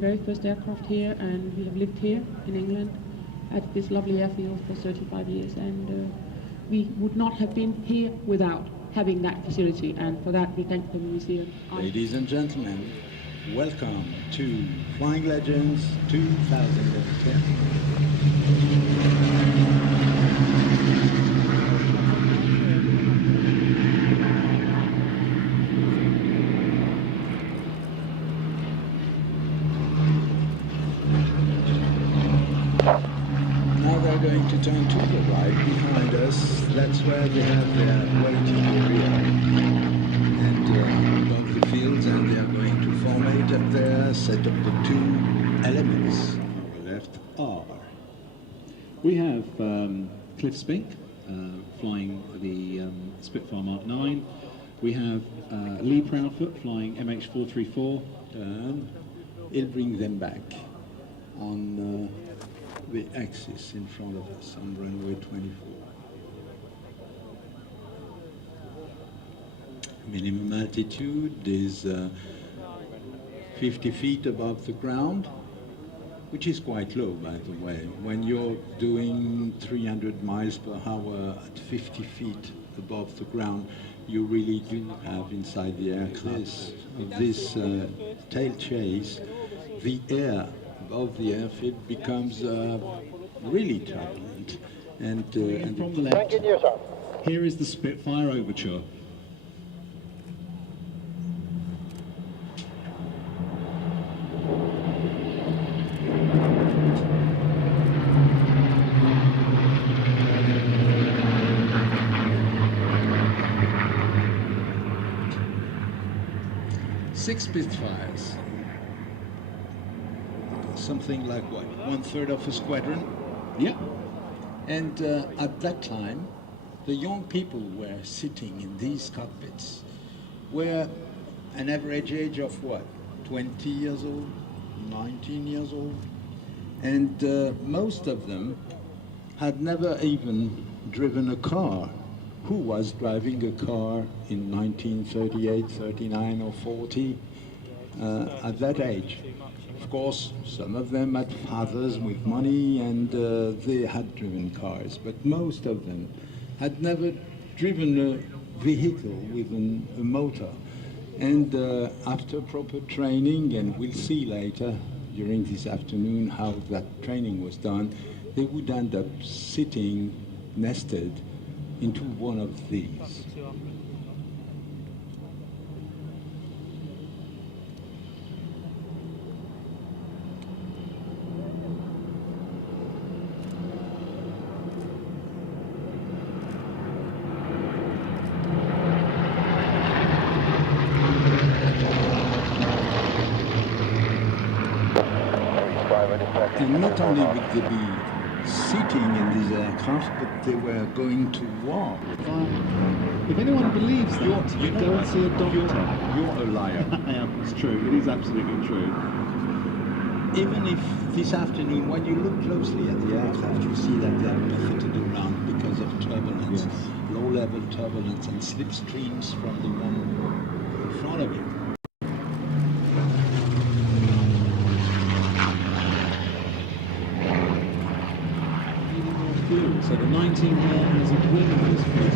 Very first aircraft here, and we have lived here in England at this lovely airfield for 35 years, and we would not have been here without having that facility, and for that we thank the museum. Ladies and gentlemen, welcome to Flying Legends 2010. Going to turn to the right behind us. That's where they have their waiting area and above the fields, and they are going to formate up there, set up the two elements. Our left are. We have Cliff Spink flying the Spitfire Mark 9. We have Lee Proudfoot flying MH434. He'll bring them back on the axis in front of us on runway 24. Minimum altitude is 50 feet above the ground, which is quite low, by the way. When you're doing 300 miles per hour at 50 feet above the ground, you really do have inside the aircraft this tail chase, the air above the airfield becomes really turbulent. And from the left, here is the Spitfire Overture. Six Spitfires. Something like what, 1/3 of a squadron? Yeah. And at that time, the young people were sitting in these cockpits were an average age of what, 20 years old, 19 years old, and most of them had never even driven a car. Who was driving a car in 1938, 39 or 40 at that age? Of course, some of them had fathers with money, and they had driven cars, but most of them had never driven a vehicle with a motor. And after proper training, and we'll see later during this afternoon how that training was done, they would end up sitting nested into one of these. And not only would they be sitting in these aircraft, but they were going to war. If anyone believes that, you go and see a doctor. You're a liar. I am, it's true, it is absolutely true. Even if this afternoon, when you look closely at the aircraft, you see that they are buffeted around because of turbulence, yes. Low-level turbulence and slipstreams from the one in front of you. So the 19 here has a wing of this fuel.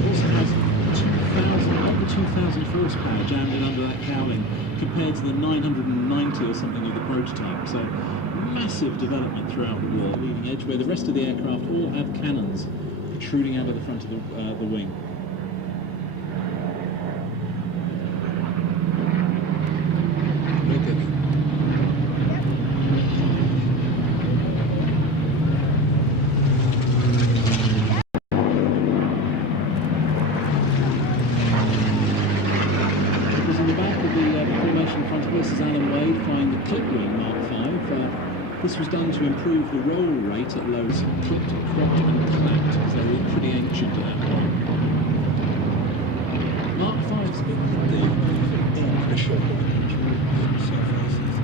It also has 2,000 horsepower jammed in under that cowling compared to the 990 or something of the prototype. So massive development throughout the war, leading edge, where the rest of the aircraft all have cannons protruding out of the front of the wing. Look at it. In front of us is Alan Wade flying the Clipwing Mark 5. This was done to improve the roll rate at lows, clipped, cropped and clapped, so they're pretty ancient at that point. Mark 5's the pressure surfaces.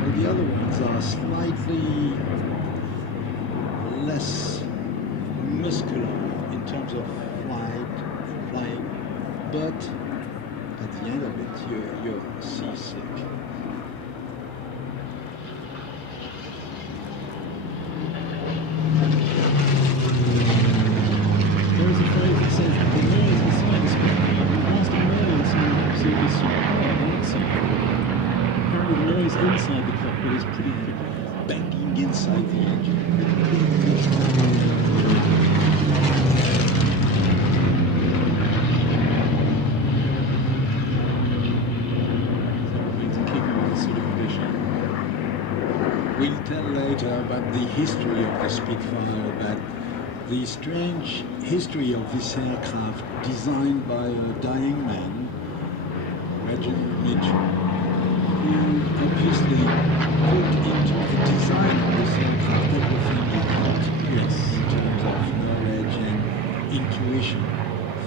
Well, the other ones are slightly less muscular in terms of flying, but at the end of it, you're seasick. There is a phrase that says the noise inside the Spitfire must have known something absolutely superb outside. Apparently the noise inside the cockpit is pretty thick. Banging inside the engine. We'll tell later about the history of the Spitfire, about the strange history of this aircraft designed by a dying man, Reginald Mitchell, who obviously put into the design of this aircraft everything he could, yes, in terms of knowledge and intuition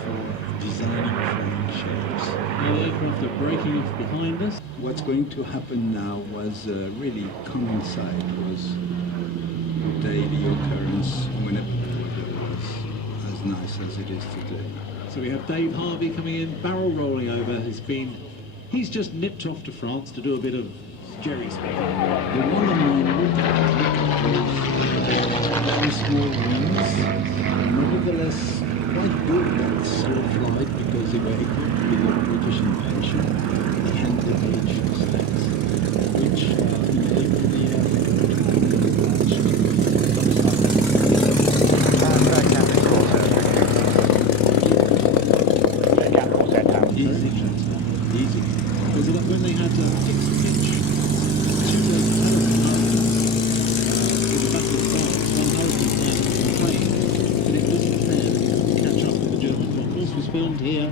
for designing flying shapes. Now the aircraft are breaking off behind us. What's going to happen now was really coincide, was a daily occurrence whenever the weather was as nice as it is today. So we have Dave Harvey coming in, barrel rolling over. He's just nipped off to France to do a bit of jerry spinning. The 109 would have small wings, nevertheless quite good at slow flight because they were equipped with a British invention, the hand-gauge stacks, which enable the Easy. Was it when they had fixed pitch, two in the back of the France, one Hurricane plane, but it wasn't fair to catch up with the Germans. Of course, was filmed here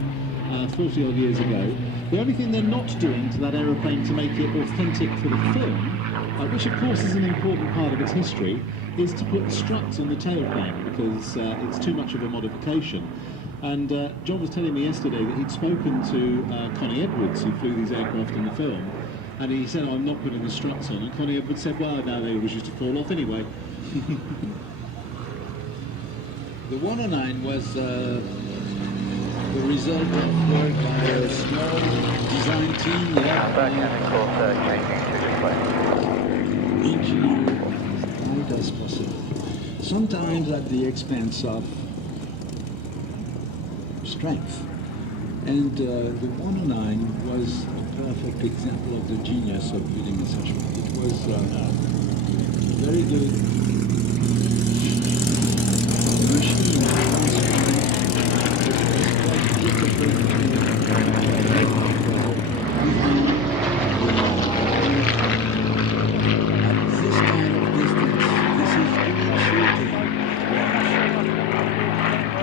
40 odd years ago. The only thing they're not doing to that aeroplane to make it authentic for the film, which of course is an important part of its history, is to put the struts on the tailplane because it's too much of a modification. And John was telling me yesterday that he'd spoken to Connie Edwards, who flew these aircraft in the film, and he said, oh, I'm not putting the struts on. And Connie Edwards said, well, no, they always used to fall off anyway. The 109 was the result of work by a small design team engineered as light as possible, sometimes at the expense of strength. And the 109 was a perfect example of the genius of building such one. It was very good machine. At this kind of distance, this is good shooting.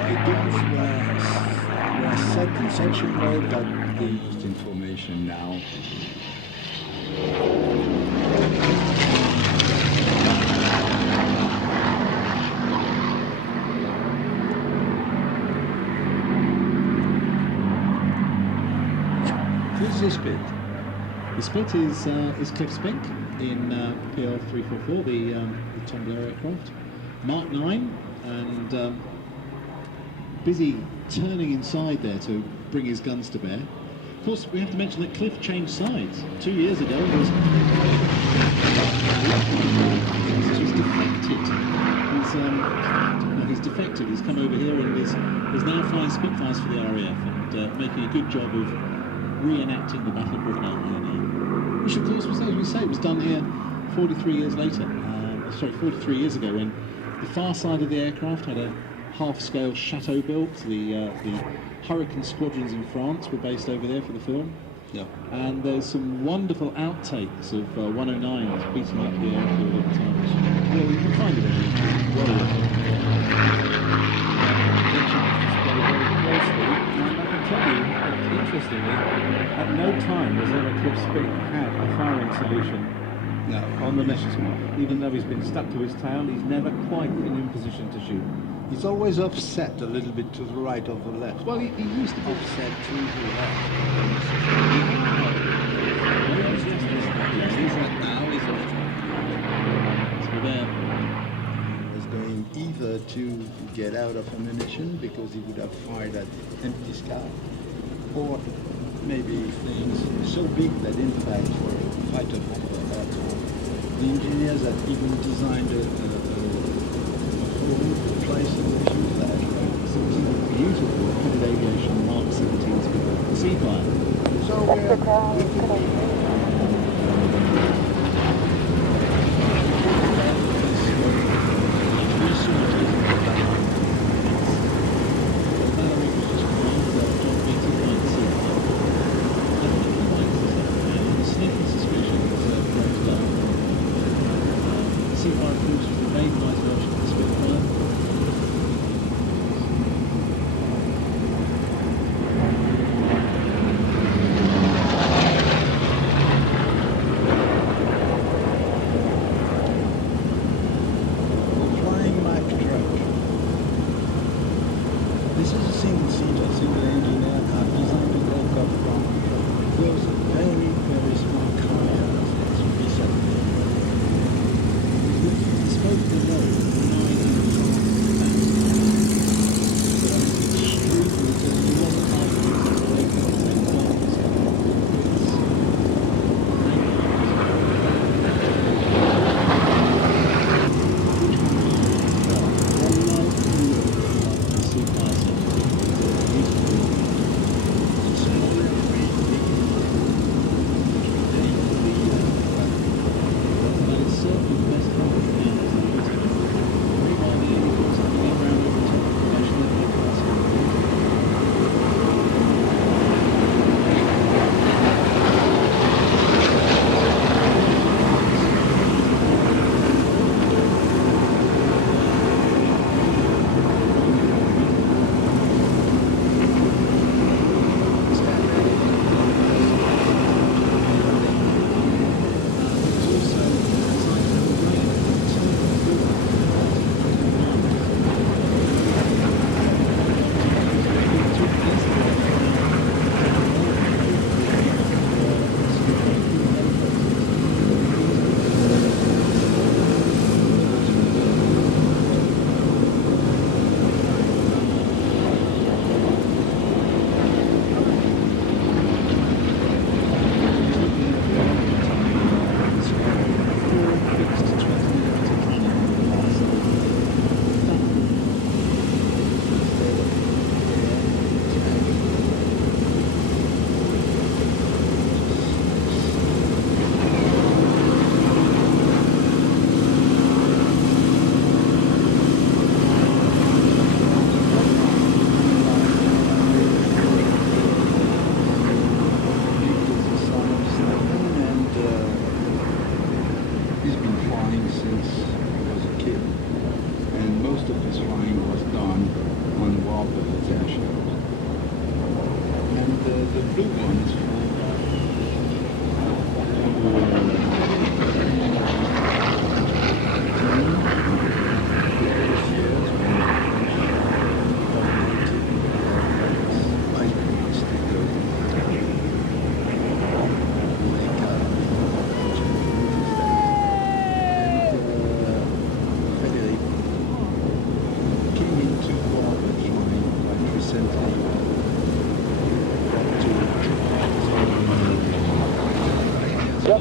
The guns were set in such a way that they used information now. Who's the Spit? The Spit is Cliff Spink in PL 344, the Tom Blair aircraft. Mark 9, and busy turning inside there to bring his guns to bear. Of course, we have to mention that Cliff changed sides 2 years ago. He's defected. He's defected. He's come over here and is now flying Spitfires for the RAF and making a good job of reenacting the Battle of Britain, which of course was, as we say, was done here 43 years later. 43 years ago, when the far side of the aircraft had a half-scale chateau built. The Hurricane squadrons in France were based over there for the film. Yeah. And there's some wonderful outtakes of 109s beating up the airfield at the time. Yeah, we can find it Interestingly, at no time has ever Cliff Spink had a firing solution on the meshes mark. Even though he's been stuck to his tail, he's never quite been in position to shoot. He's always offset a little bit to the right or the left. Well, he used to be offset to the left. Now he's off track. So there. He was going either to get out of ammunition because he would have fired at empty sky, or maybe things so big that in fact for a fighter bomber at that time, the engineers had even designed a hole to place in the fuselage. So it was a beautiful heavy aviation Mark 17 Seafire. So Seafire cruise was the vaporized version of the Spitfire. flying Mac truck. This is a single-seater, single-engine aircraft designed to take off from those very, very small cars. It's recently. The spoke of the road,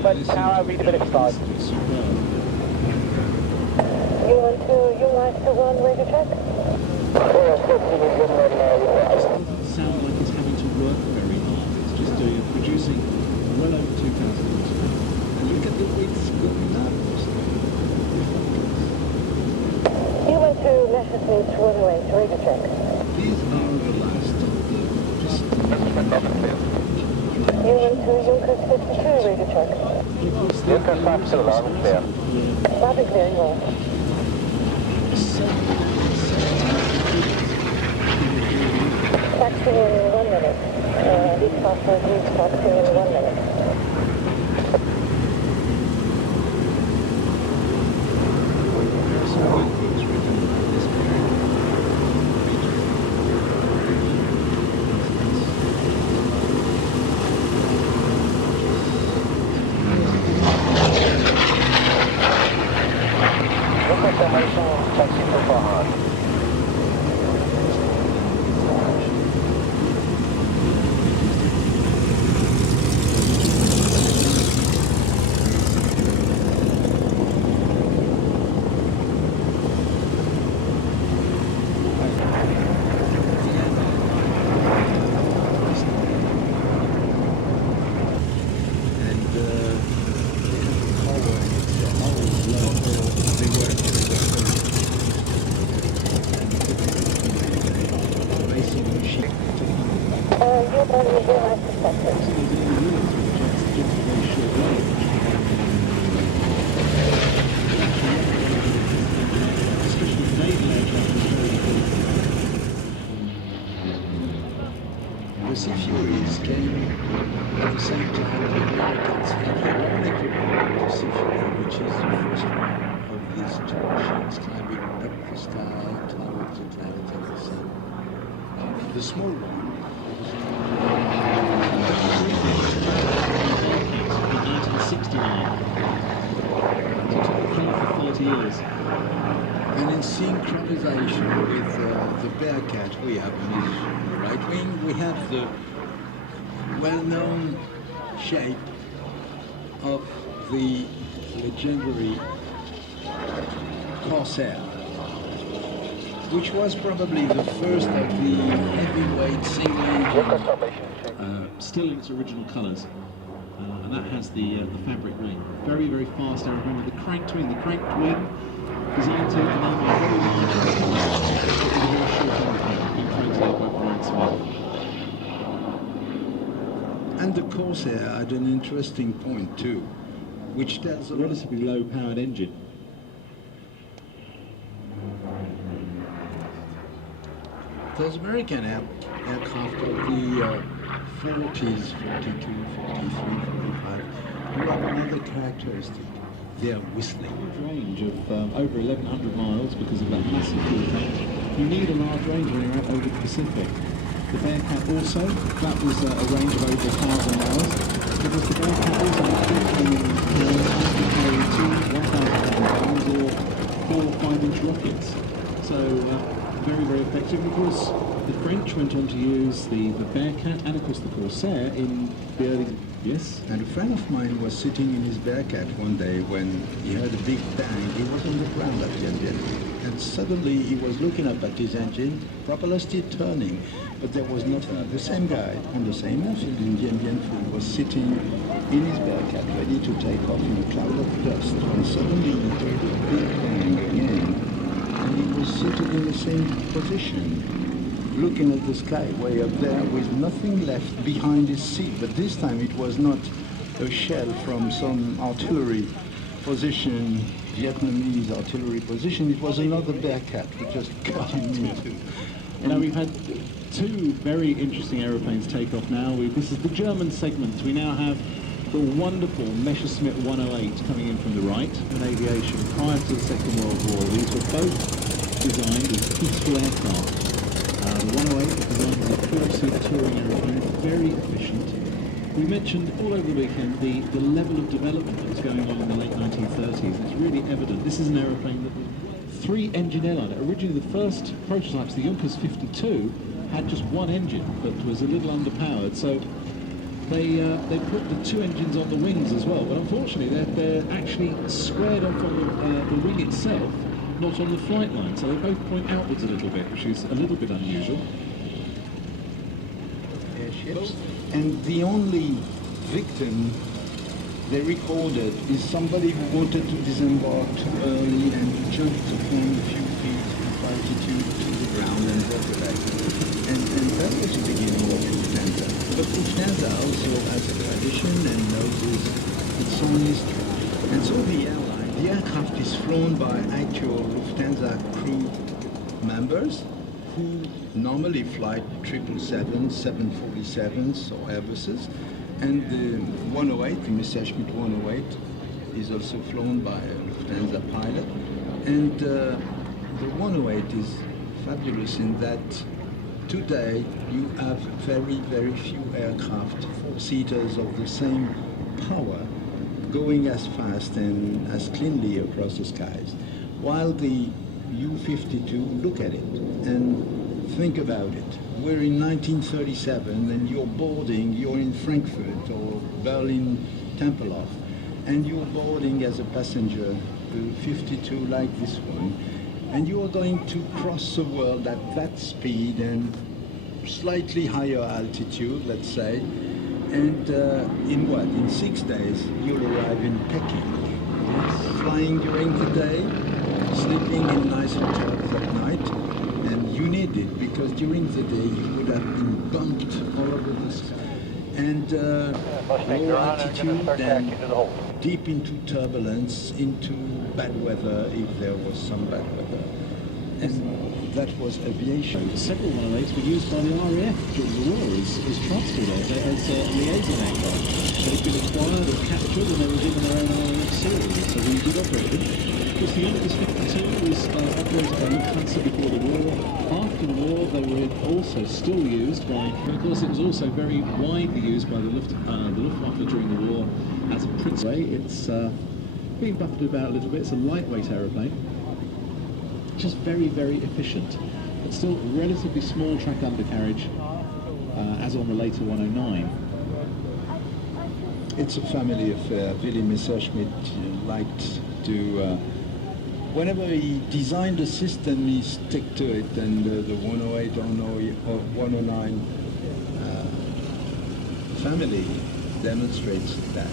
1 tower, read a bit excited. You want to run radio check? It just doesn't sound like it's having to work very hard. It's just producing well over 2,000 horsepower. And look at the wings going up. You want to Messerschmitt runway to radio check? These are the last of the just You want to Junkers 52 radio check? Junkers 52 alarm is clear. That is clear, well. Taxi in 1 minute. This passport leaves taxi in 1 minute. there are some good things written about this period. Junkers formation, taxi to Farhan. years. And in synchronization with the Bearcat we have on his right wing, we have the well-known shape of the legendary Corsair, which was probably the first of the heavyweight single-engine. Still in its original colours, and that has the fabric wing. Very, very fast aeroplane with the cranked wing. The cranked wing designed to enable a very large aircraft with a very short undercarriage, being translated by Brian Smith. And the Corsair had an interesting point too, which tells a Relatively low-powered engine. Those American aircraft of the 40s, 42, 43, 45, you have another characteristic. They're whistling. Huge range of over 1,100 miles because of that massive fuel tank. You need a large range when you're out over the Pacific. The Bearcat also, that was a range of over 1,000 miles, because the Bearcat also carry 1,000 pounds or 4 or 5-inch rockets. So very, very effective. And of course, the French went on to use the Bearcat and of course the Corsair in the early, yes? And a friend of mine was sitting in his Bearcat one day when he heard a big bang. He was on the ground at the engine. And suddenly he was looking up at his engine, propeller still turning, but there was nothing. The same guy on the same engine in the Indian field was sitting in his Bearcat ready to take off in a cloud of dust when suddenly he heard a big bang again. And he was seated in the same position, looking at the sky way up there with nothing left behind his seat. But this time it was not a shell from some artillery position, Vietnamese artillery position. It was another Bearcat which just cut him into. Now we've had two very interesting aeroplanes take off now. This is the German segment. We now have the wonderful Messerschmitt 108 coming in from the right. In aviation, prior to the Second World War, these were both designed as peaceful aircraft. The 108 was designed as a four-seat touring aeroplane, very efficient. We mentioned all over the weekend the level of development that was going on in the late 1930s. It's really evident. This is an aeroplane that was 3-engine airliner. Originally, the first prototypes, the Junkers 52, had just one engine, but was a little underpowered. So they put the 2 engines on the wings as well. But unfortunately, they're actually squared off on the wing itself, not on the flight line. So they both point outwards a little bit, which is a little bit unusual. Airships. And the only victim they recorded is somebody who wanted to disembark too early and jumped from a few feet of altitude to the ground and broke the leg. And that was the beginning of Lufthansa. But Lufthansa also has a tradition and knows its own history. And so the aircraft is flown by actual Lufthansa crew members who normally fly 777s, 747s or Airbuses. And the 108, the Messerschmitt 108, is also flown by a Lufthansa pilot. And the 108 is fabulous in that today you have very, very few aircraft, 4-seaters of the same power, going as fast and as cleanly across the skies. While the U-52, look at it and think about it. We're in 1937 and you're in Frankfurt or Berlin Tempelhof, and you're boarding as a passenger a 52 like this one, and you are going to cross the world at that speed and slightly higher altitude, let's say, and in what? In 6 days you'll arrive in Peking. Yes. Flying during the day, sleeping in nice hotels at night, and you need it because during the day you would have been bumped all over the sky. And low altitude, then deep into turbulence, into bad weather if there was some bad weather. And that was aviation. Several 108s were used by the RAF during the war as transport as liaison aircraft. They'd been acquired or captured and they were given their own RAF series, so we did operate them. Of course, the Junkers 52 was operated by Lufthansa before the war. After the war, they were also still used by, and of course, it was also very widely used by the Luftwaffe during the war as a principle. It's been buffeted about a little bit. It's a lightweight aeroplane, just very, very efficient, but still relatively small track undercarriage, as on the later 109. It's a family affair. Willy Messerschmitt liked to, whenever he designed a system, he stick to it, and the 108 or 109 family demonstrates that.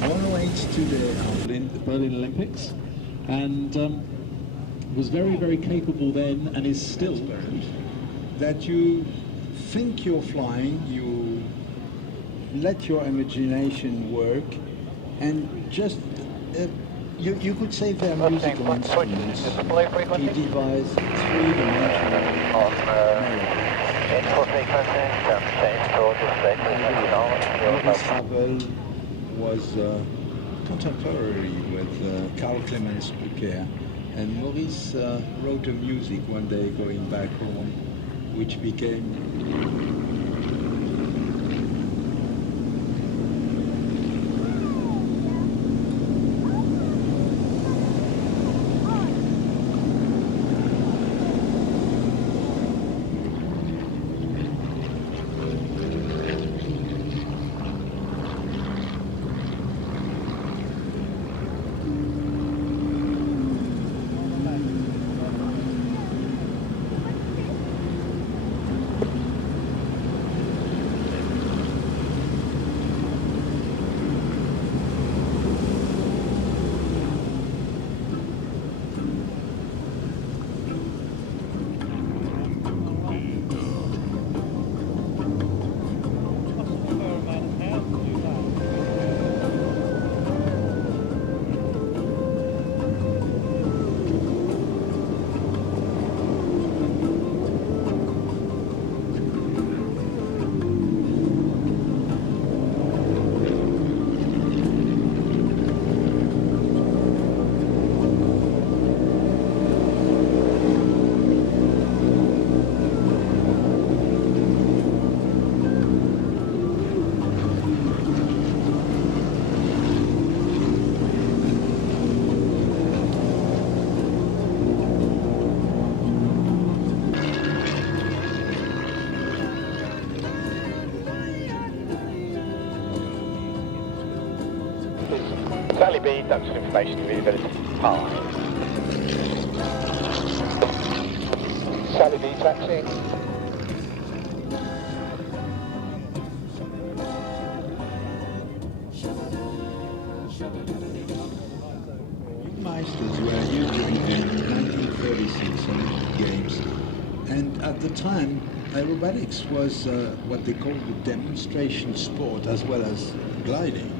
108s today are In the Berlin Olympics, and was very, very capable then, and is still. That you think you're flying, you let your imagination work, and just you could say they're musical instruments. He devised three-dimensional Maurice Ravel was contemporary with Karl Clemens Bruckner, and Maurice wrote a music one day going back home, which became Sally B, Duxford information, visibility 5. Sally B, taxiing. Meisters were used in 1936 Olympic Games, and at the time aerobatics was what they called the demonstration sport as well as gliding.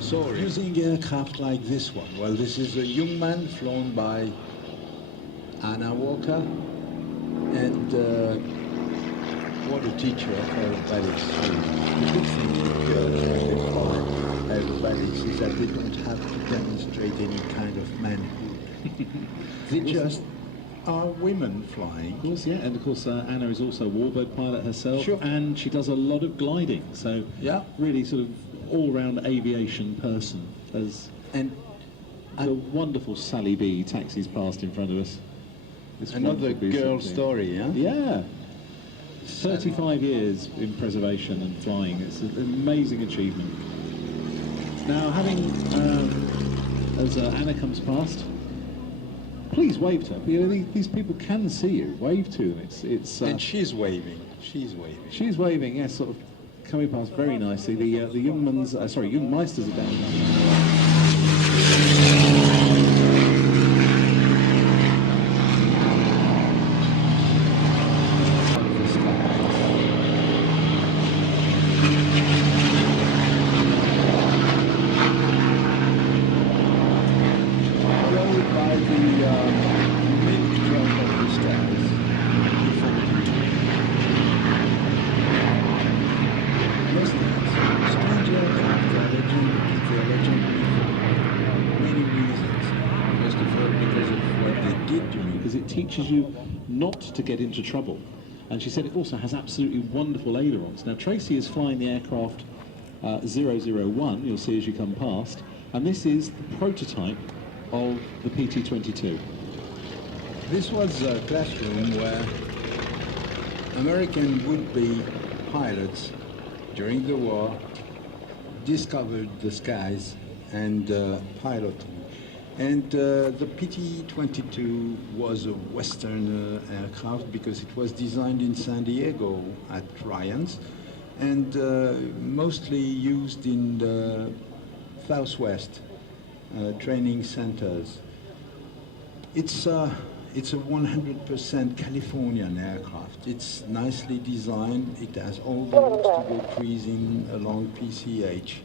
So using aircraft like this one, well, this is a young man flown by Anna Walker, and what a teacher of aerobatics. The good thing with girls when they fly aerobatics is that they don't have to demonstrate any kind of manhood. They just are women flying. Of course, yeah, and of course Anna is also a warbird pilot herself, Sure. and she does a lot of gliding, so Yeah. really sort of all-round aviation person. As And the wonderful Sally B taxis past in front of us. This another wonderful piece girl of thing. story, huh? Yeah. 35 years in preservation and flying. It's an amazing achievement. Now, having, as Anna comes past, please wave to her. You know, these people can see you. Wave to them. It's And she's waving. She's waving. she's waving, yes, sort of coming past very nicely. The young Meisters are down. Teaches you not to get into trouble, and she said it also has absolutely wonderful ailerons. Now Tracy is flying the aircraft 001, you'll see as you come past, And this is the prototype of the PT-22. This was a classroom where American would-be pilots during the war discovered the skies and piloting. And the PT-22 was a Western aircraft because it was designed in San Diego at Ryan's and mostly used in the Southwest training centers. It's a 100% Californian aircraft. It's nicely designed. It has all the routes to go cruising along PCH.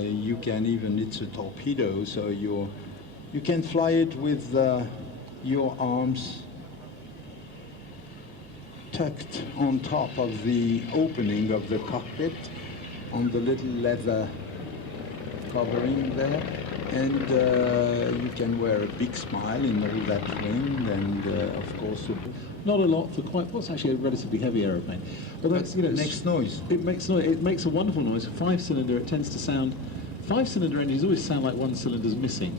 You can even, it's a torpedo, so you can fly it with your arms tucked on top of the opening of the cockpit on the little leather covering there. And you can wear a big smile in all that wind, and of course, not a lot for quite what's actually a relatively heavy aeroplane. Well, that's, you know, it makes noise. It makes noise. It makes a wonderful noise. A 5-cylinder. It tends to sound. 5-cylinder engines always sound like one cylinder's missing.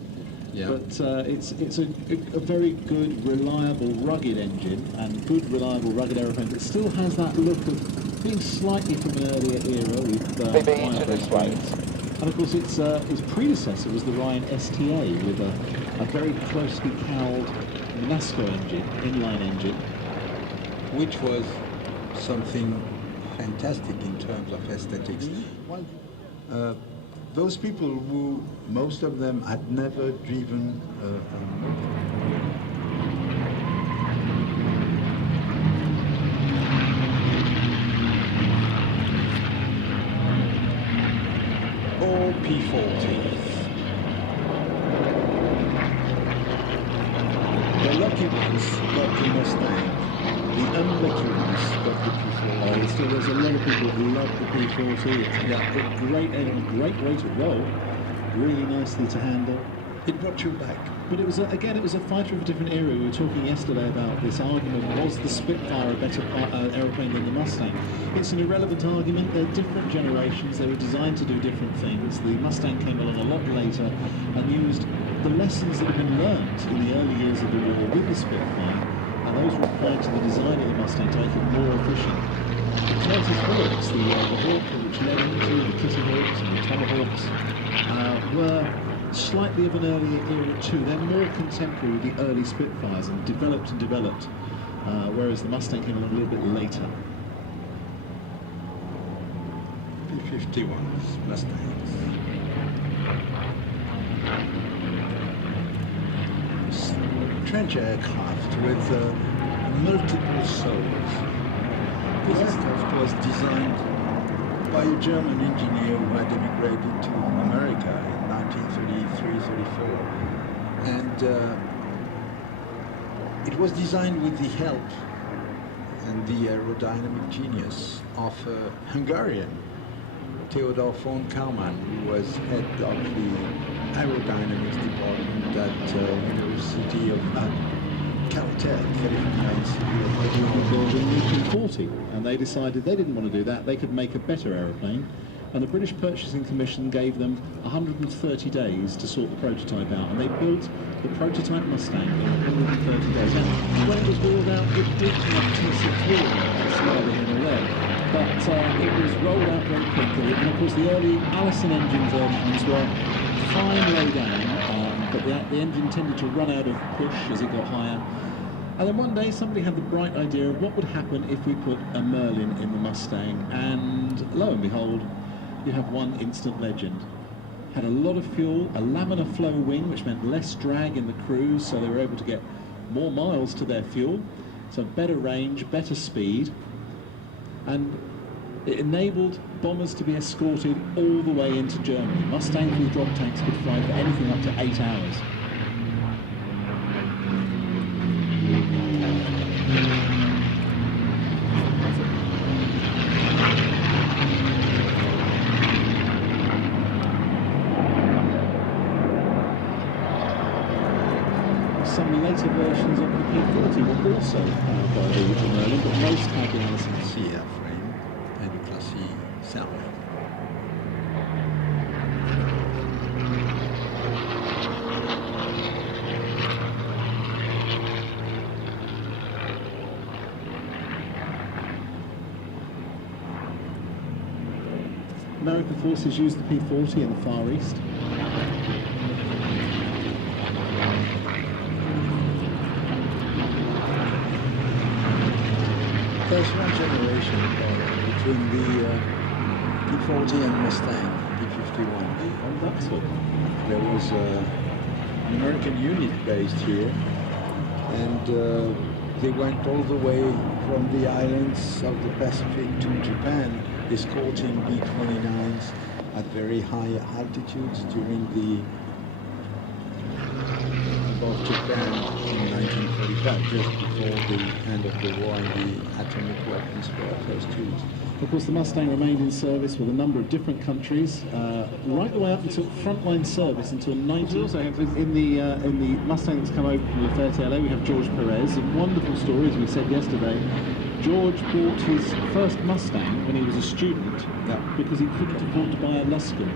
Yeah. But it's a very good, reliable, rugged engine, and good, reliable, rugged aeroplane that still has that look of being slightly from an earlier era with this way. and of course its predecessor was the Ryan STA with a very closely cowled NASCO engine, inline engine, which was something fantastic in terms of aesthetics. Those people who, most of them, had never driven a or P40s. The lucky ones got the Mustang. The unlucky ones got the P40. Still, there's a lot of people who love the P40. It's a great engine, great way to roll, really nicely to handle. It brought you back. But it was, again, it was a fighter of a different era. We were talking yesterday about this argument, was the Spitfire a better aeroplane than the Mustang? It's an irrelevant argument. They're different generations. They were designed to do different things. The Mustang came along a lot later and used the lessons that had been learned in the early years of the war with the Spitfire, and those were applied to the design of the Mustang to make it more efficient. The Curtiss Hawks, the Hawk which led into the Kitty Hawks and the Tomahawks, were slightly of an earlier era too. They're more contemporary with the early Spitfires and developed, whereas the Mustang came along a little bit later. P-51s, Mustangs. Trench aircraft with multiple souls. This aircraft was designed by a German engineer who had emigrated to America in 1933-34, and it was designed with the help and the aerodynamic genius of a Hungarian, Theodor von Karman, who was head of the aerodynamics department at University of Caltech, California Institute of Technology. Building the P-40, and they decided they didn't want to do that. They could make a better aeroplane, and the British Purchasing Commission gave them 130 days to sort the prototype out, and they built the prototype Mustang in 130 days. And when it was rolled out, it did have T6 wheels, slightly here and there, but it was rolled out very quickly. And of course, the early Allison engine versions were fine low down, but the engine tended to run out of push as it got higher. And then one day somebody had the bright idea of what would happen if we put a Merlin in the Mustang, and lo and behold, you have one instant legend. Had a lot of fuel, a laminar flow wing, which meant less drag in the cruise, so they were able to get more miles to their fuel, so better range, better speed, and it enabled bombers to be escorted all the way into Germany. Mustangs with drop tanks could fly for anything up to 8 hours. Some later versions of the P-40 were also powered by the Merlin, but most had the Allison. CR frame and classy cerveau. American forces used the P-40 in the Far East. There's one generation between the P-40 and Mustang, P-51. On Duxford. There was an American unit based here, and they went all the way from the islands of the Pacific to Japan, escorting B-29s at very high altitudes during the above Japan in 1945, just before the end of the war and the atomic weapons were first used. Of course, the Mustang remained in service with a number of different countries, right the way up until frontline service until 19. Also, in the Mustang that's come over from the 30LA, we have George Perez. A wonderful story, as we said yesterday. George bought his first Mustang when he was a student because he couldn't afford to buy a Luscombe.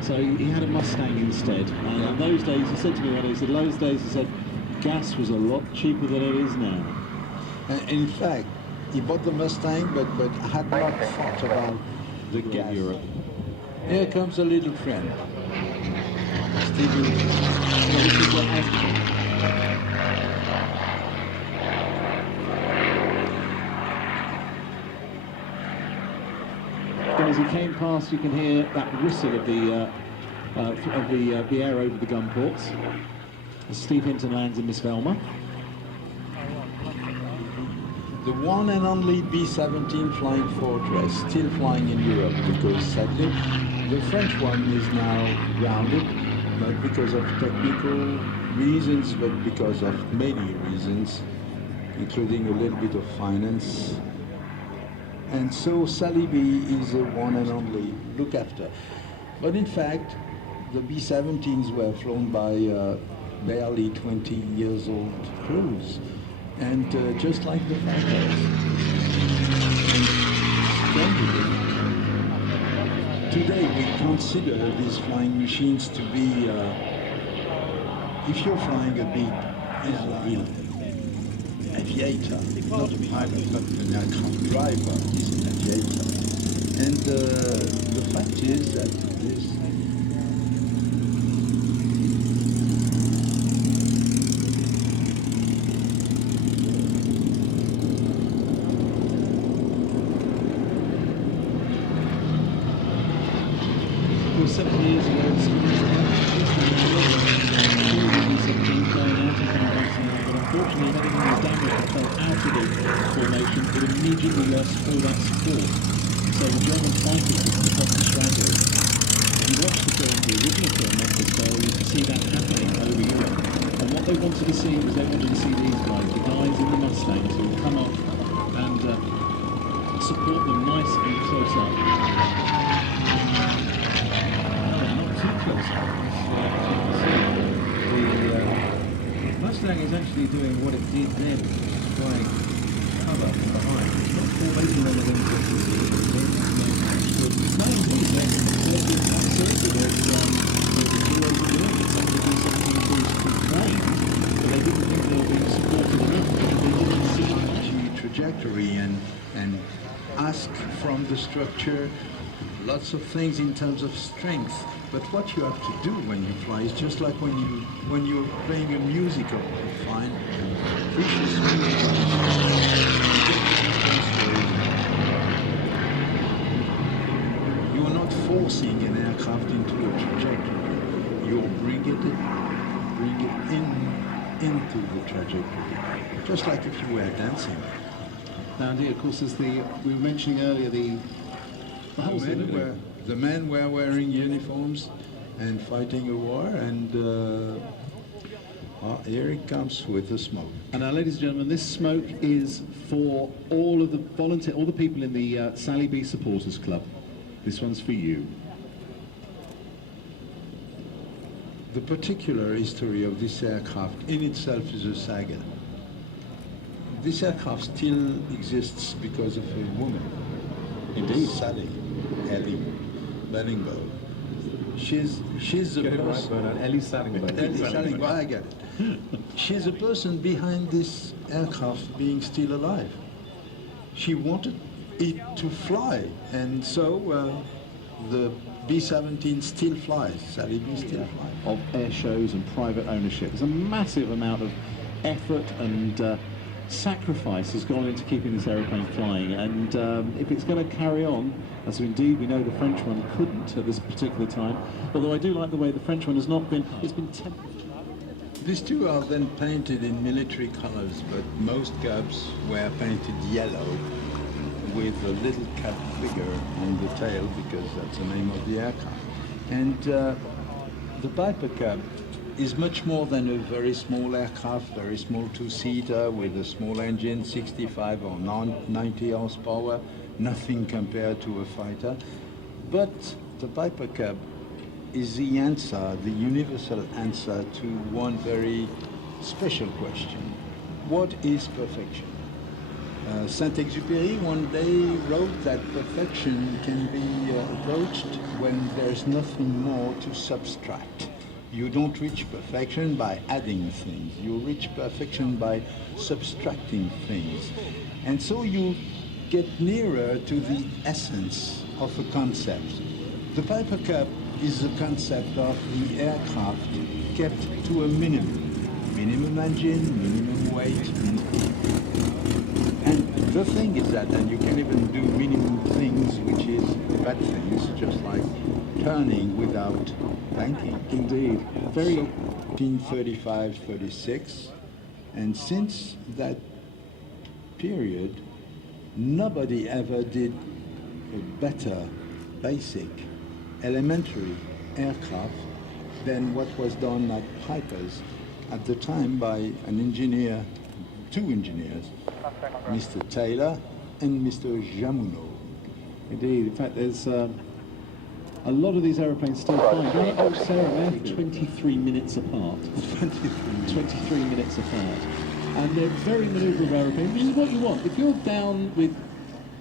So he had a Mustang instead. And in those days, he said to me one day, he said, those days, he said, gas was a lot cheaper than it is now. In fact, he bought the Mustang, but had not thought about the gas. Europe. Here comes a little friend. Stevie. This is what happened. As he came past, you can hear that whistle of the air over the gun ports. As Steve Hinton lands in Miss Velma. The one and only B-17 Flying Fortress, still flying in Europe, because sadly the French one is now grounded, not because of technical reasons, but because of many reasons, including a little bit of finance. And so Sally B is a one and only look after. But in fact, the B-17s were flown by barely 20 years old crews. And just like the fighters. Today we consider these flying machines to be, if you're flying a big airline, aviator, not a pilot, not an aircraft driver, is an aviator. And the fact is that this Well, 7 years ago, but unfortunately, everything was damaged and fell out of the formation, it immediately lost all that support. So the German fighter systems got stranded. If you watch the film, the original film, Lancaster, you can see that happening over Europe. And what they wanted to see was they wanted to see these guys, the guys in the Mustangs, who would come up and support them nice and close up. The Mustang is actually doing what it did then, flying cover from behind. It's not formation on the wings. trajectory and ask from the structure lots of things in terms of strength. But what you have to do when you fly is just like when you're playing a musical, you find precious music. You are not forcing an aircraft into a trajectory. You bring it into the trajectory, just like if you were dancing. Now, indeed, of course, as we were mentioning earlier, the whole thing. The men were wearing uniforms and fighting a war, and here it comes with the smoke. And now, ladies and gentlemen, this smoke is for all of the all the people in the Sally B Supporters Club. This one's for you. The particular history of this aircraft in itself is a saga. This aircraft still exists because of a woman. Indeed. Sally Ellie Benningbow. She's the person. Ellie Sallingbow. Ellie Sallingbow, I get it. She's the person behind this aircraft being still alive. She wanted it to fly, and so the B-17 still flies. Sally B still flies. Of air shows and private ownership. There's a massive amount of effort and sacrifice has gone into keeping this aeroplane flying, and if it's going to carry on, as indeed we know the French one couldn't at this particular time, although I do like the way the French one has not been, it's been These two are then painted in military colors, but most Cubs were painted yellow with a little cat figure on the tail, because that's the name of the aircraft. And the Piper Cub is much more than a very small aircraft, very small two-seater with a small engine, 65 or 90 horsepower, nothing compared to a fighter. But the Piper Cub is the answer, the universal answer to one very special question. What is perfection? Saint-Exupéry one day wrote that perfection can be approached when there's nothing more to subtract. You don't reach perfection by adding things. You reach perfection by subtracting things. And so you get nearer to the essence of a concept. The Piper Cub is the concept of the aircraft kept to a minimum. Minimum engine, minimum weight. And the thing is that, and you can even do minimum things, which is bad things, just like turning without banking. indeed very... 1935-36, and since that period, nobody ever did a better basic elementary aircraft than what was done at Piper's at the time by an engineer, two engineers, Mr. Taylor and Mr. Jamuno. Indeed, in fact there's a lot of these aeroplanes still flying. They're 23 minutes apart. 23 minutes apart. And they're very manoeuvrable aeroplanes, which is what you want. If you're down with,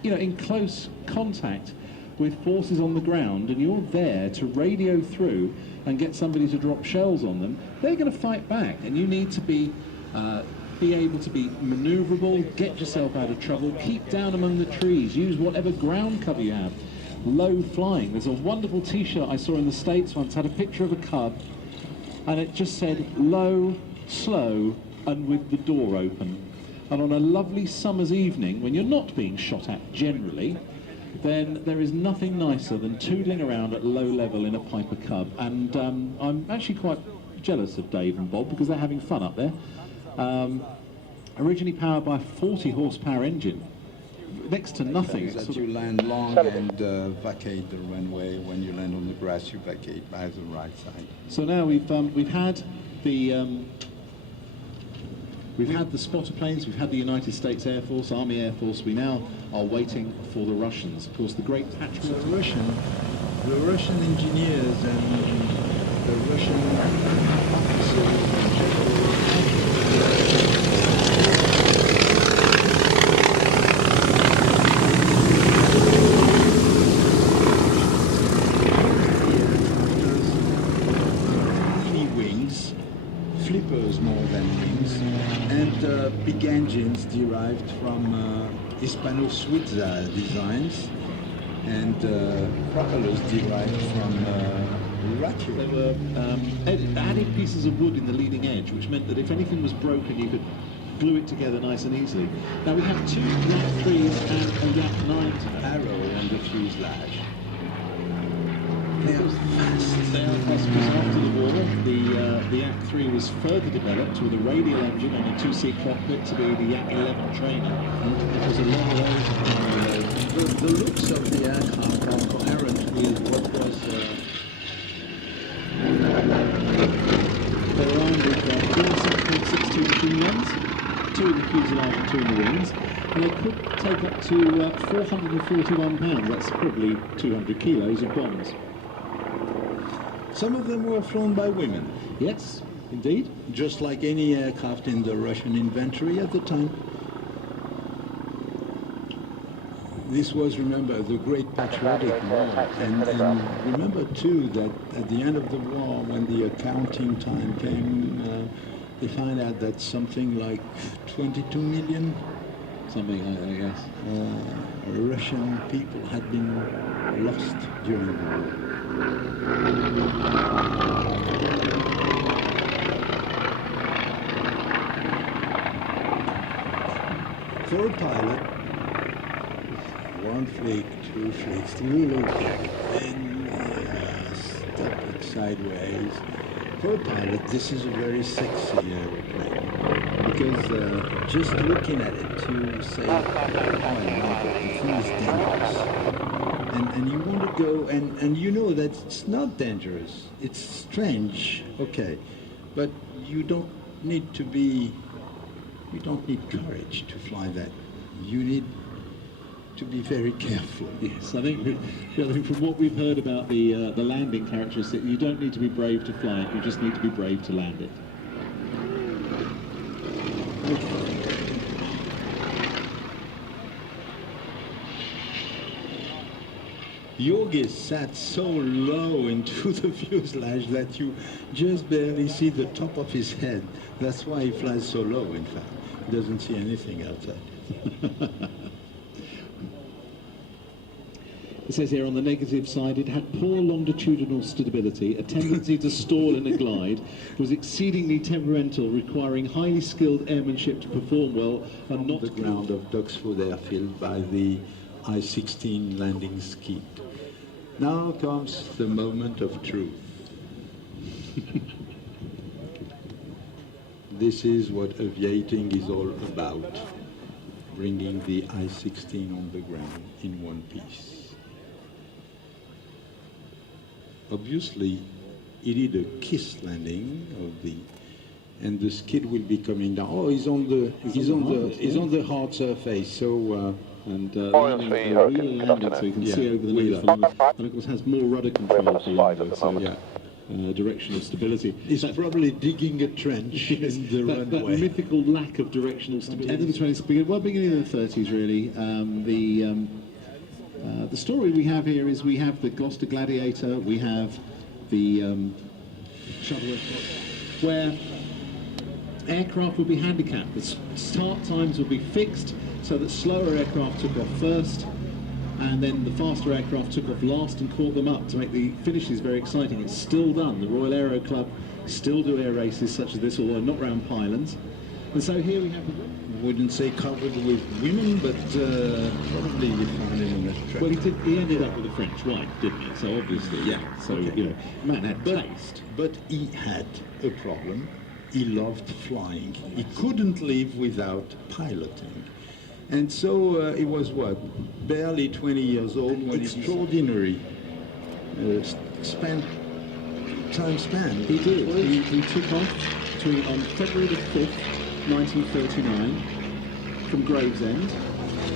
you know, in close contact with forces on the ground and you're there to radio through and get somebody to drop shells on them, they're going to fight back, and you need to be able to be manoeuvrable, get yourself out of trouble, keep down among the trees, use whatever ground cover you have. Low flying. There's a wonderful t-shirt I saw in the States once, had a picture of a Cub, and it just said low, slow, and with the door open. And on a lovely summer's evening, when you're not being shot at generally, then there is nothing nicer than tootling around at low level in a Piper Cub. And I'm actually quite jealous of Dave and Bob, because they're having fun up there. Originally powered by a 40 horsepower engine, next to nothing. That you land long and vacate the runway. When you land on the grass, you vacate by the right side. So now we've had the spotter planes, we've had the United States Air Force, Army Air Force. We now are waiting for the Russians. Of course, the great patchwork. The Russian engineers and the Russian officers and generals. Flippers more than wings, and big engines derived from Hispano-Switzer designs, and propellers derived from Iraqi. They were added pieces of wood in the leading edge, which meant that if anything was broken, you could glue it together nice and easily. Now we have two Yak 3s and a Yak 9 arrow on the fuselage. They are fast. They are fast, because after the war, the Yak 3 was further developed with a radial engine and a two-seat cockpit to be the Yak 11 trainer. It was a long way. The looks of the aircraft are coherent with what was... They were armed with 6.62 machine guns, 2 in the fuselage and 2 in the wings, and they could take up to 441 pounds, that's probably 200 kilos of bombs. Some of them were flown by women. Yes, indeed. Just like any aircraft in the Russian inventory at the time. This was, remember, the Great Patriotic War. And remember, too, that at the end of the war, when the accounting time came, they found out that something like 22 million something, I guess. Russian people had been lost during the war. For a pilot, one flick, two flicks, little kick, then stop it sideways. For a pilot, this is a very sexy aeroplane, because just looking at it, you say, oh, the thing is dangerous. And you want to go, and you know that it's not dangerous. It's strange, okay, but you don't need courage to fly that. You need to be very careful. Yes, I think from what we've heard about the landing characteristics, you don't need to be brave to fly it, you just need to be brave to land it. Okay. Yorgis sat so low into the fuselage that you just barely see the top of his head. That's why he flies so low, in fact. He doesn't see anything outside. It says here on the negative side, it had poor longitudinal stability, a tendency to stall in a glide, was exceedingly temperamental, requiring highly skilled airmanship to perform well, and not the ground of Duxford airfield by the I-16 landing skid. Now comes the moment of truth. This is what aviating is all about, bringing the I-16 on the ground in one piece. Obviously, he did a kiss landing of and the skid will be coming down. Oh, he's on the hard surface. So landing, really landed, so you can see over the nose, and of course has more rudder control for longer, so directional stability. He's probably digging a trench in the runway. That mythical lack of directional stability. End of the 20s, beginning of the 30s, really. The story we have here is we have the Gloucester Gladiator, we have the Shuttleworth, where aircraft would be handicapped. The start times would be fixed so that slower aircraft took off first, and then the faster aircraft took off last and caught them up to make the finishes very exciting. It's still done. The Royal Aero Club still do air races such as this, although not round pylons. And so here we have... Wouldn't say covered with women, but probably you found him on that track. Well, he ended up with a French wife, didn't he? So obviously, yeah. So, you know, man had taste. But he had a problem. He loved flying. He couldn't live without piloting. And so he was, what, barely 20 years old when extraordinary time span. He did. He took off on February the 5th, 1939, from Gravesend.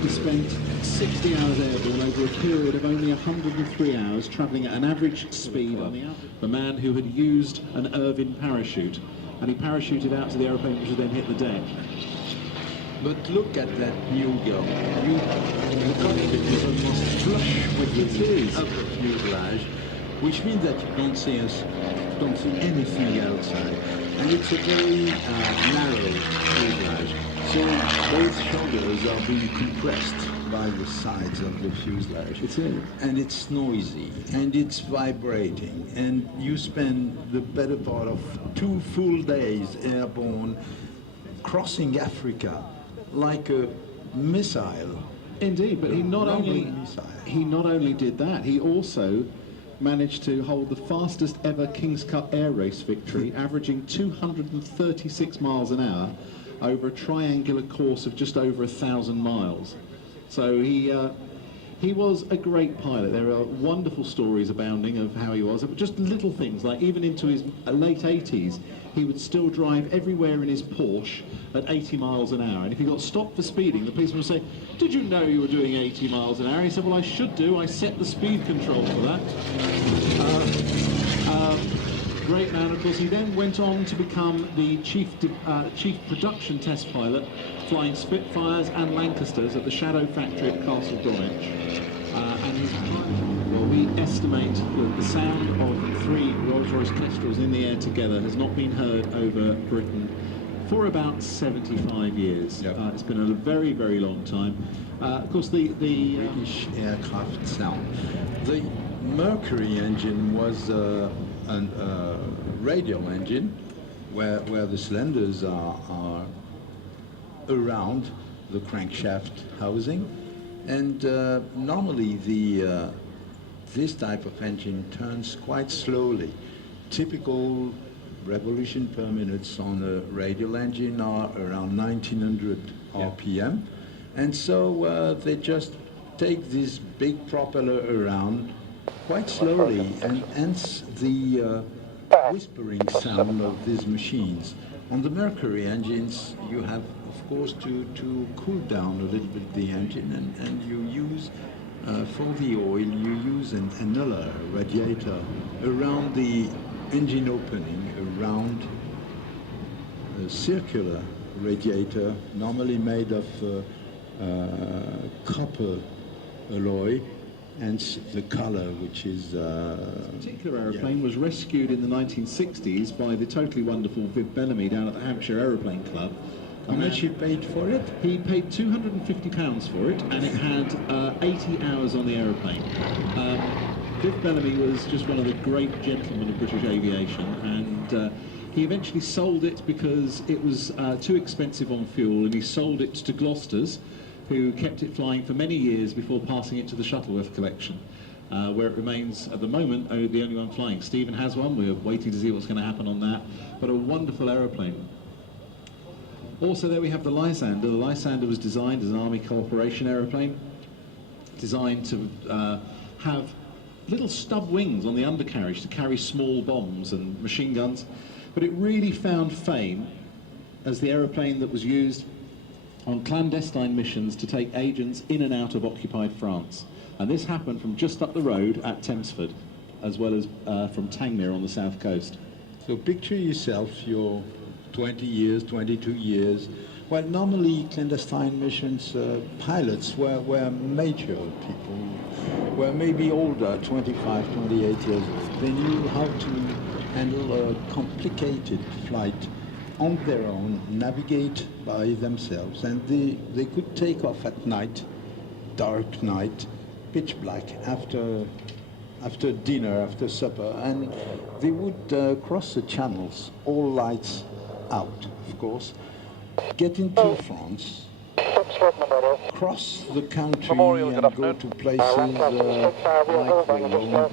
He spent 60 hours airborne over a period of only 103 hours, travelling at an average speed on the average. The man who had used an Irvine parachute, and he parachuted out to the aeroplane, which would then hit the deck. But look at that new gun. The cockpit is almost flush with the upper fuselage, which means that you don't see anything outside. And it's a very narrow fuselage. So both shoulders are being compressed by the sides of the fuselage. And it's noisy, and it's vibrating. And you spend the better part of 2 full days airborne, crossing Africa like a missile. Indeed, but he not only did that, he also managed to hold the fastest ever King's Cup air race victory, averaging 236 miles an hour over a triangular course of just over 1,000 miles. So he was a great pilot. There are wonderful stories abounding of how he was, but just little things, like even into his late 80s, he would still drive everywhere in his Porsche at 80 miles an hour. And if he got stopped for speeding, the policeman would say, "Did you know you were doing 80 miles an hour?" He said, "Well, I should do. I set the speed control for that." Great man, of course. He then went on to become the chief production test pilot, flying Spitfires and Lancasters at the Shadow Factory at Castle Bromwich. Well, we estimate that the sound of 3 Rolls-Royce Kestrels in the air together has not been heard over Britain for about 75 years. Yep. It's been a very, very long time. Of course, the British aircraft sound. The Mercury engine was a radial engine where the cylinders are around the crankshaft housing, and normally this type of engine turns quite slowly. Typical revolution per minute on a radial engine are around 1900 RPM, and so they just take this big propeller around quite slowly, and hence the whispering sound of these machines. On the Mercury engines, you have, of course, to cool down a little bit the engine, and you use, for the oil, you use another radiator around the engine opening, around a circular radiator, normally made of copper alloy, and the color, which is... This particular aeroplane was rescued in the 1960s by the totally wonderful Viv Bellamy down at the Hampshire Aeroplane Club. How much he paid for it? He paid £250 for it, and it had 80 hours on the aeroplane. Viv Bellamy was just one of the great gentlemen of British aviation, and he eventually sold it because it was too expensive on fuel, and he sold it to Gloucester's, who kept it flying for many years before passing it to the Shuttleworth collection, where it remains at the moment the only one flying. Stephen has one. We're waiting to see what's going to happen on that, but a wonderful aeroplane. Also there we have the Lysander. The Lysander was designed as an Army cooperation aeroplane, designed to have little stub wings on the undercarriage to carry small bombs and machine guns, but it really found fame as the aeroplane that was used on clandestine missions to take agents in and out of occupied France. And this happened from just up the road at Thamesford, as well as from Tangmere on the south coast. So picture yourself, you're 20 years, 22 years. Well, normally clandestine missions, pilots were major people, were maybe older, 25, 28 years old. They knew how to handle a complicated flight on their own, navigate by themselves, and they could take off at night, dark night, pitch black, after dinner, after supper, and they would cross the channels, all lights out, of course, get into France, cross the country and go to places like the Rhone Valley, near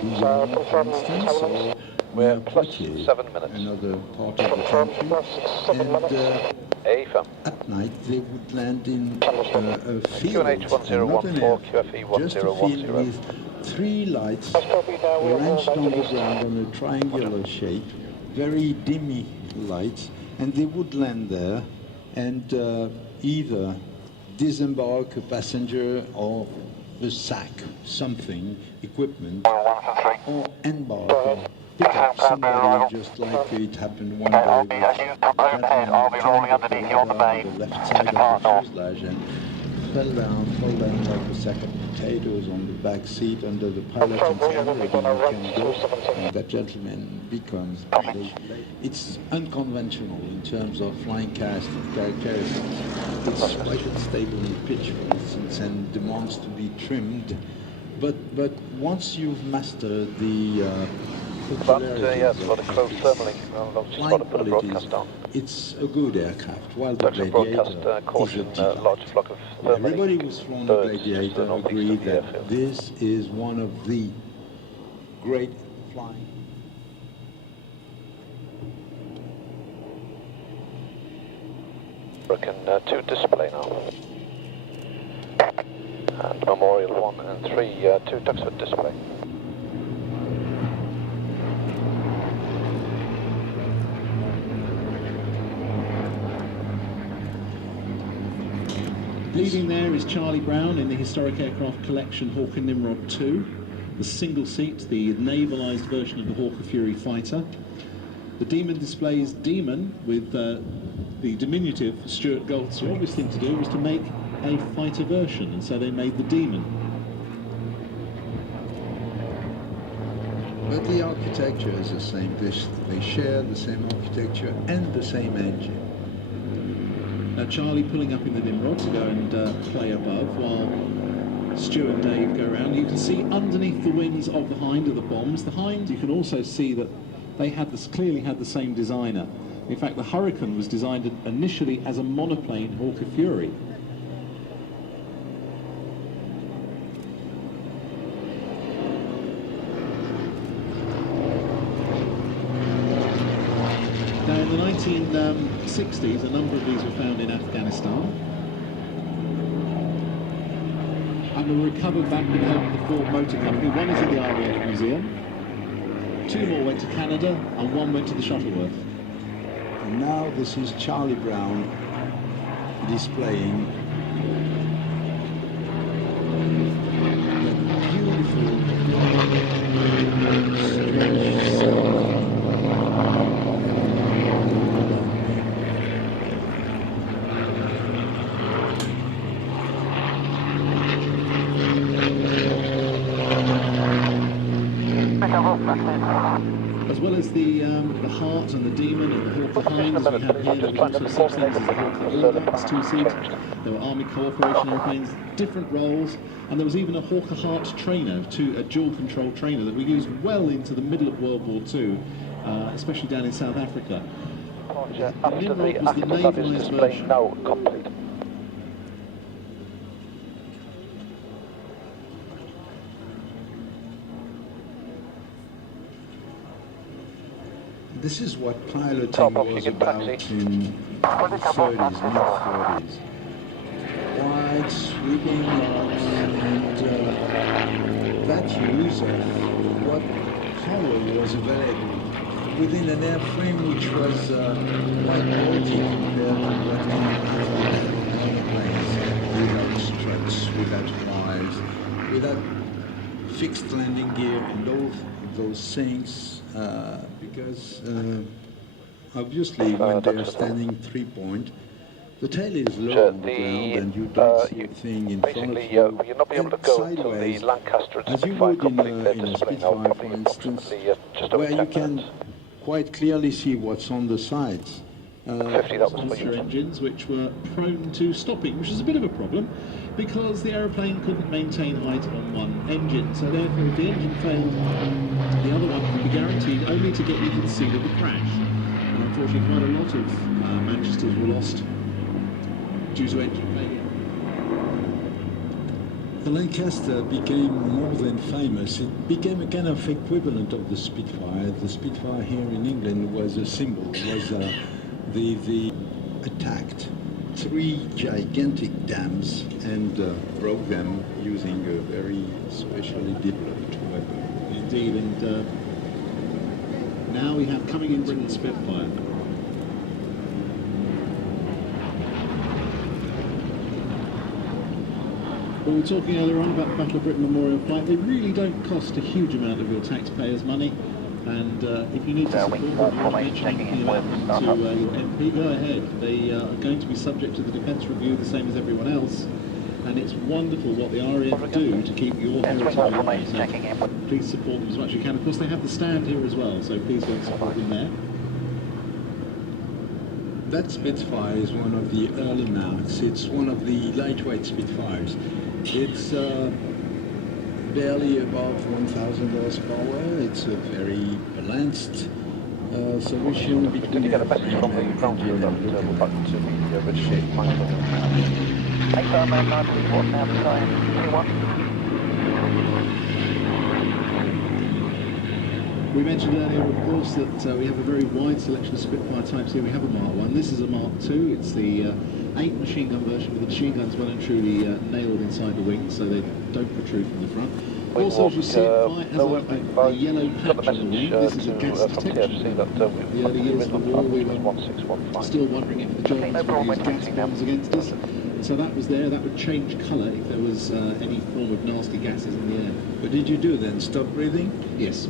Dijon, for instance, or we're plus 7 minutes. Another part of the country, and at night they would land in a field, not an airfield, just a field with 3 lights arranged on the ground on a triangular shape, very dimmy lights, and they would land there and either disembark a passenger or a sack, something, equipment, or embark, pick up somebody, just like it happened one day with on the left side of the fuselage and fell down like a sack of potatoes on the back seat under the pilot and said, "Everybody can go," and that gentleman becomes pilot. It's unconventional in terms of flying characteristics. It's quite unstable in pitch, for instance, and demands to be trimmed. But once you've mastered the yes, for the close thermally, flying qualities, it's a good aircraft, while the Duxford Gladiator broadcast caution, is a large flock of thermally everybody who's flown the birds Gladiator to the northeast agreed of the that airfield. this is one of the great flying. American 2 display now. And Memorial 1 and 3, 2 Duxford display. Leading there is Charlie Brown in the historic aircraft collection Hawker Nimrod 2, the single seat, the navalised version of the Hawker Fury fighter. The Demon displays Demon with the diminutive Stuart Goltz. The obvious thing to do was to make a fighter version, and so they made the Demon. But the architecture is the same. They share the same architecture and the same engine. Now Charlie pulling up in the Nimrod to go and play above while Stu and Dave go around. You can see underneath the wings of the Hind are the bombs. The Hind, you can also see that they had this, clearly had the same designer. In fact, the Hurricane was designed initially as a monoplane Hawker Fury. Now, in the 1960s, a number of these were found in Afghanistan and were recovered back with the help of the Ford Motor Company. One is in the RAF Museum, 2 more went to Canada, and 1 went to the Shuttleworth. And now this is Charlie Brown displaying the beautiful strange sound. As well as the Heart and the Demon and the Hawker Hinds we have here, there was also such things as the Hawker All-Blacks 2 seats. There were Army Cooperation airplanes, different roles, and there was even a Hawker Heart trainer, a dual-control trainer that we used well into the middle of World War II, especially down in South Africa. The Nimrod was the navalised version. Now complete. This is what piloting was about in the 30s, mid-30s. Wide, sweeping yards, and that use of what power was available within an airframe which was quite bulky compared to what can happen on airplanes, without struts, without flies, without fixed landing gear, and all those things. Because obviously when they're standing 3-point, the tail is low on the ground and you don't see a thing in front of you. You'll not be able to go to the Sideways, Lancaster and as you Spitfire would in complete a display now, Spitfire, probably for instance, just over where you 10 can minutes. quite clearly see what's on the sides. 50, that was Monster engines which were prone to stopping, which is a bit of a problem because the aeroplane couldn't maintain height on one engine. So therefore, if the engine failed, the other one would be guaranteed only to get you to the scene of the crash. And unfortunately, quite a lot of Manchesters were lost due to engine failure. The Lancaster became more than famous. It became a kind of equivalent of the Spitfire. The Spitfire here in England was a symbol, was the attacked 3 gigantic dams and broke them using a very specially developed weapon. Indeed, and now we have coming in Britain Spitfire. We were talking earlier on about the Battle of Britain Memorial Flight. They really don't cost a huge amount of your taxpayers' money. And if you need to support them, you mention anything about them to your MP, go ahead. They are going to be subject to the Defence Review, the same as everyone else. And it's wonderful what the RAF do to keep your heritage alive. So please support them as much as you can. Of course, they have the stand here as well, so please go and support them there. That Spitfire is one of the early marks. It's one of the lightweight Spitfires. It's barely above 1,000 horsepower. It's a very balanced solution between Did you get a message from the ground crew that we're back to the original plan? We mentioned earlier, of course, that we have a very wide selection of Spitfire types here. We have a Mark 1. This is a Mark 2. It's the 8 machine gun version with the machine guns well and truly nailed inside the wings so they don't protrude from the front. Also, as you see, it has a yellow patch on the wing. This is a gas detection. The early years of the war, we were still wondering if the Germans would use gas bombs against us. So that was there. That would change colour if there was any form of nasty gases in the air. What did you do then? Stop breathing? Yes.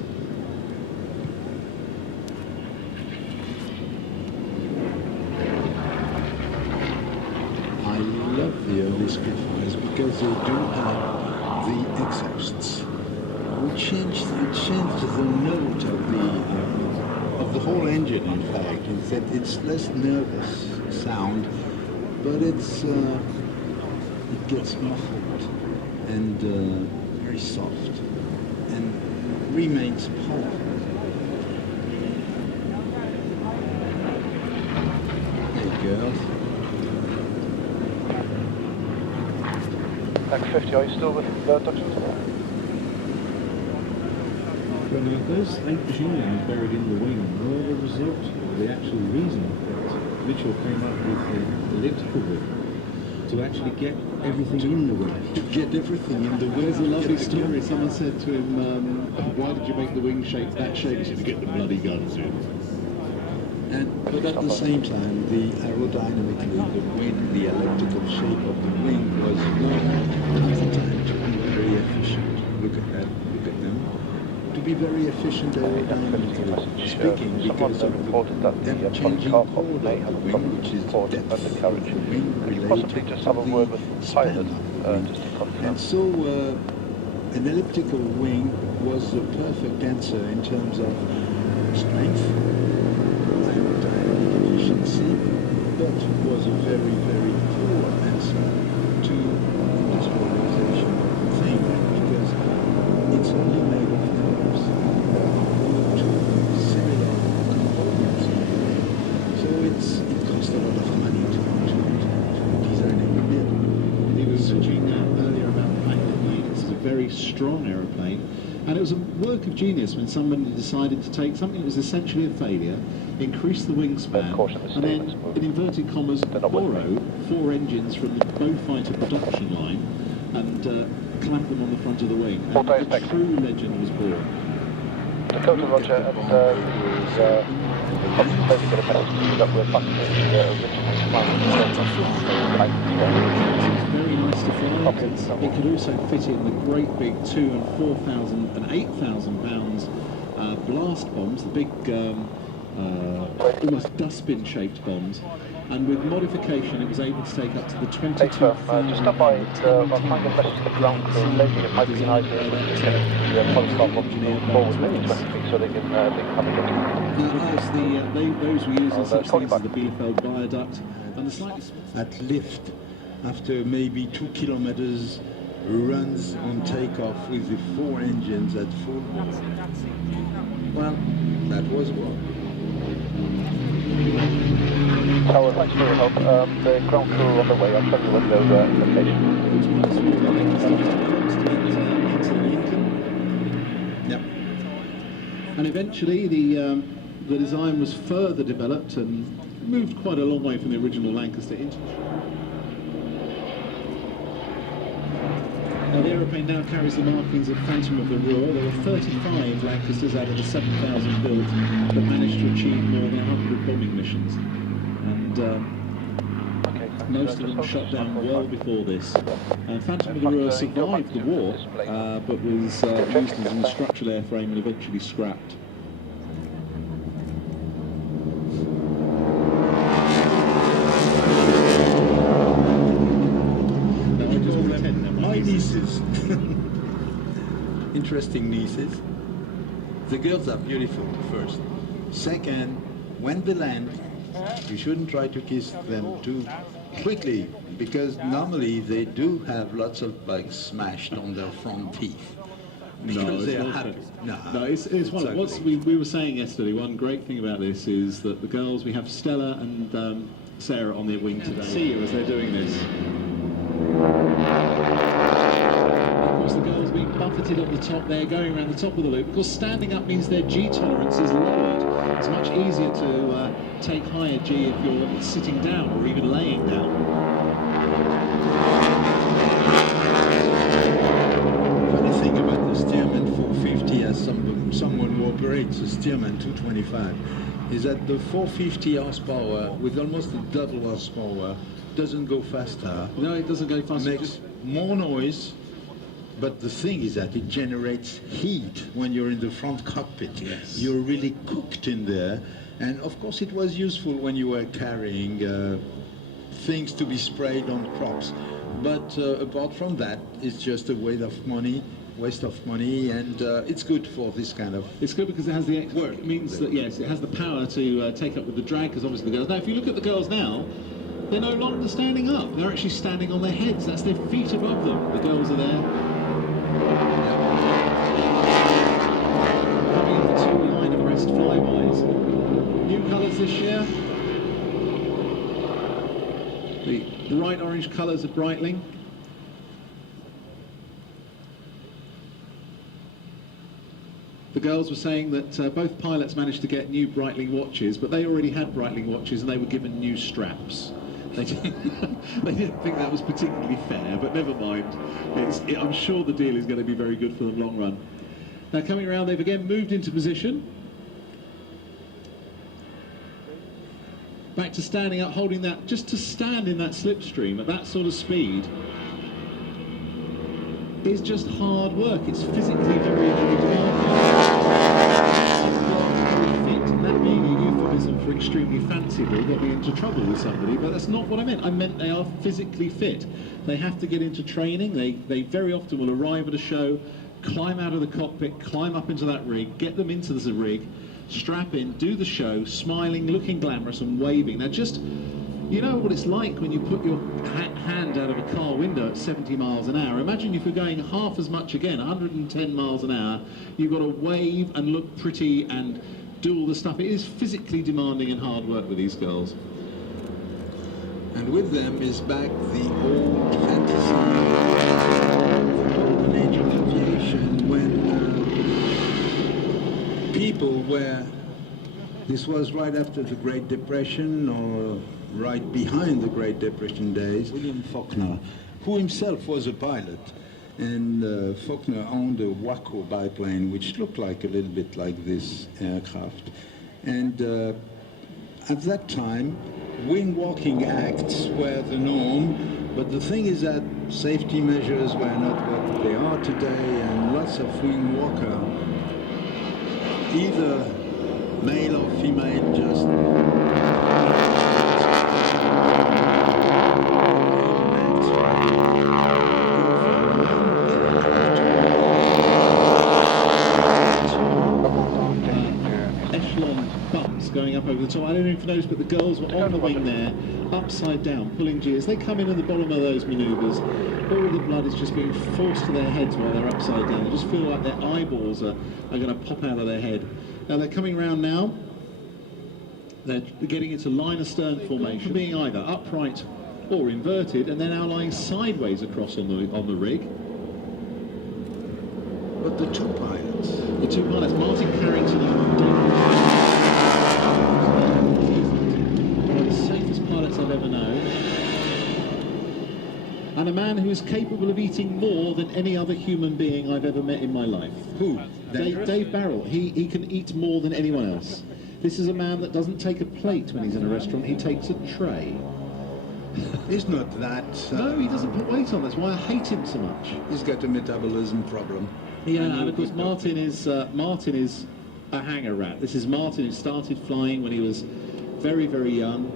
I love the early Spitfires because they do have the exhausts, which changed the note of the whole engine. In fact, it's less nervous sound, but it gets muffled and very soft and remains powerful. Girls. Back 50, are you still with Duxford? Well, now, those 8 genes buried in the wing were the result, or the actual reason that Mitchell came up with the elliptical wing to actually get everything in the wing. To get everything in the wing. There's a lovely story. Someone said to him, why did you make the wing shape that shape? He said, to get the bloody guns in. But at the same time, the aerodynamically, the wind, the elliptical shape of the wing was known at the time to be very efficient. Look at them. To be very efficient aerodynamically speaking, because of the changing chord of the wing, which is the depth of the wing related to the span of the wing. And so an elliptical wing was the perfect answer in terms of strength, efficiency, but was a very, very poor answer to industrialization of the thing, because it's only made of nerves, two similar components. So it cost a lot of money to design and build. He was mentioning earlier about the fact that this is a very strong aeroplane, and it was a work of genius when somebody decided to take something that was essentially a failure, increase the wingspan, and then, in inverted commas, borrow 4 engines from the Beaufighter production line and clamp them on the front of the wing. And a true legend was born. Dakota Roger, and obviously get a message that we're back to the It's very nice to fly. It could also fit in the great big 2,000 and 4,000 and 8,000 pounds blast bombs, the big almost dustbin-shaped bombs, and with modification it was able to take up to the 22,000. Just stop by, I'll try and get a message to the ground crew. Maybe it might be nice to get the polystop up forward maybe 20 feet so they can have a look. Those we use in such things as the Bielefeld viaduct and the slightly... At lift, after maybe 2 kilometers, runs on takeoff with the 4 engines at full. Well, that was one. Tower, thanks for your help. The ground crew on the way. I'll show you when their location. Yep. And eventually the design was further developed and moved quite a long way from the original Lancaster into. Now the aeroplane now carries the markings of Phantom of the Roar. There were 35 Lancasters out of the 7,000 built that managed to achieve more than 100 bombing missions. And most of them shut down well before this. Phantom of the Roar survived the war, but was used as an structural airframe and eventually scrapped. My nieces, interesting nieces. The girls are beautiful, first. Second, when they land, you shouldn't try to kiss them too quickly, because normally they do have lots of bugs smashed on their front teeth. No, they are happy. No, it's one. What we were saying yesterday, one great thing about this is that the girls, we have Stella and Sarah on their wing today. See you as they're doing this. Of course, the girls being buffeted at the top there, going around the top of the loop, because standing up means their G tolerance is lowered. It's much easier to take higher G if you're sitting down or even laying down. Funny thing about the Stearman 450, as someone who operates a Stearman 225, is that the 450 horsepower with almost a double horsepower doesn't go faster. No, it doesn't go faster. It makes more noise, but the thing is that it generates heat when you're in the front cockpit. Yes. You're really cooked in there. And of course it was useful when you were carrying things to be sprayed on crops. But apart from that, it's just a waste of money waste of money, and it's good for this kind of... It's good because it has the work. It means that, yes, it has the power to take up with the drag, because obviously the girls... Now, if you look at the girls now, they're no longer standing up. They're actually standing on their heads. That's their feet above them. The girls are there. Coming into two line abreast flybys. New colours this year. The bright orange colours of Breitling. The girls were saying that both pilots managed to get new Breitling watches, but they already had Breitling watches and they were given new straps. They didn't think that was particularly fair, but never mind. I'm sure the deal is going to be very good for them long run. Now coming around, they've again moved into position. Back to standing up, holding that, just to stand in that slipstream at that sort of speed is just hard work. It's physically very, very demanding. That being a euphemism for extremely fanciful got me into trouble with somebody, but that's not what I meant. I meant they are physically fit. They have to get into training. They very often will arrive at a show, climb out of the cockpit, climb up into that rig, get them into the rig, strap in, do the show, smiling, looking glamorous and waving. Now just, you know what it's like when you put your hand out of a car window at 70 miles an hour. Imagine if you're going half as much again, 110 miles an hour, you've got to wave and look pretty and do all the stuff. It is physically demanding and hard work with these girls. And with them is back the old fantasy, golden age of aviation, when people were, this was right after the Great Depression or right behind the Great Depression days. William Faulkner, who himself was a pilot, and Faulkner owned a Waco biplane which looked like a little bit like this aircraft. And at that time, wing walking acts were the norm, but the thing is that safety measures were not what they are today, and lots of wing walker, either male or female, just going up over the top. I don't know if you noticed, but the girls were on the wing there, upside down, pulling gears. They come in at the bottom of those manoeuvres. All the blood is just being forced to their heads while they're upside down. They just feel like their eyeballs are going to pop out of their head. Now they're coming round now. They're getting into line astern formation, being either upright or inverted, and they're now lying sideways across on the rig. But the two pilots, Martin Carrington and one of the safest pilots I've ever known, and a man who is capable of eating more than any other human being I've ever met in my life. Who? Dave Barrell. He can eat more than anyone else. This is a man that doesn't take a plate when he's in a restaurant, he takes a tray. He's not that... no, he doesn't put weight on, that's why I hate him so much. He's got a metabolism problem. Yeah, and of course Martin is a hanger rat. This is Martin who started flying when he was very, very young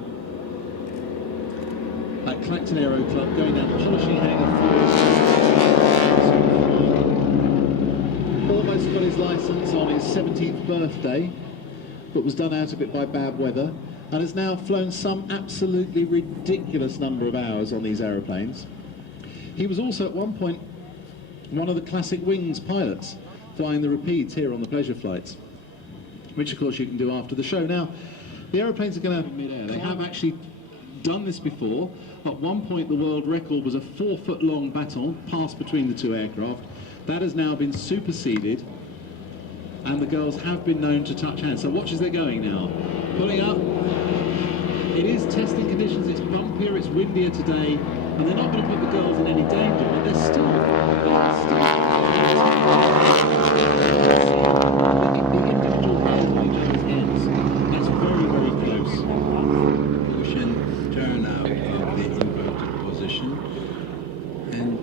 at Clacton Aero Club, going down polishing hangar floors. Almost got his licence on his 17th birthday, but was done out of it by bad weather, and has now flown some absolutely ridiculous number of hours on these aeroplanes. He was also at one point one of the classic wings pilots, flying the Rapides here on the pleasure flights, which of course you can do after the show. Now, the aeroplanes are going to have mid-air. They have actually done this before. At one point the world record was a 4-foot-long baton passed between the two aircraft. That has now been superseded, and the girls have been known to touch hands. So watch as they're going now. Pulling up. It is testing conditions, it's bumpier, it's windier today, and they're not going to put the girls in any danger, but they're still the individual hands on each other's heads. That's very, very close. Push and turn out of the inverted position. And,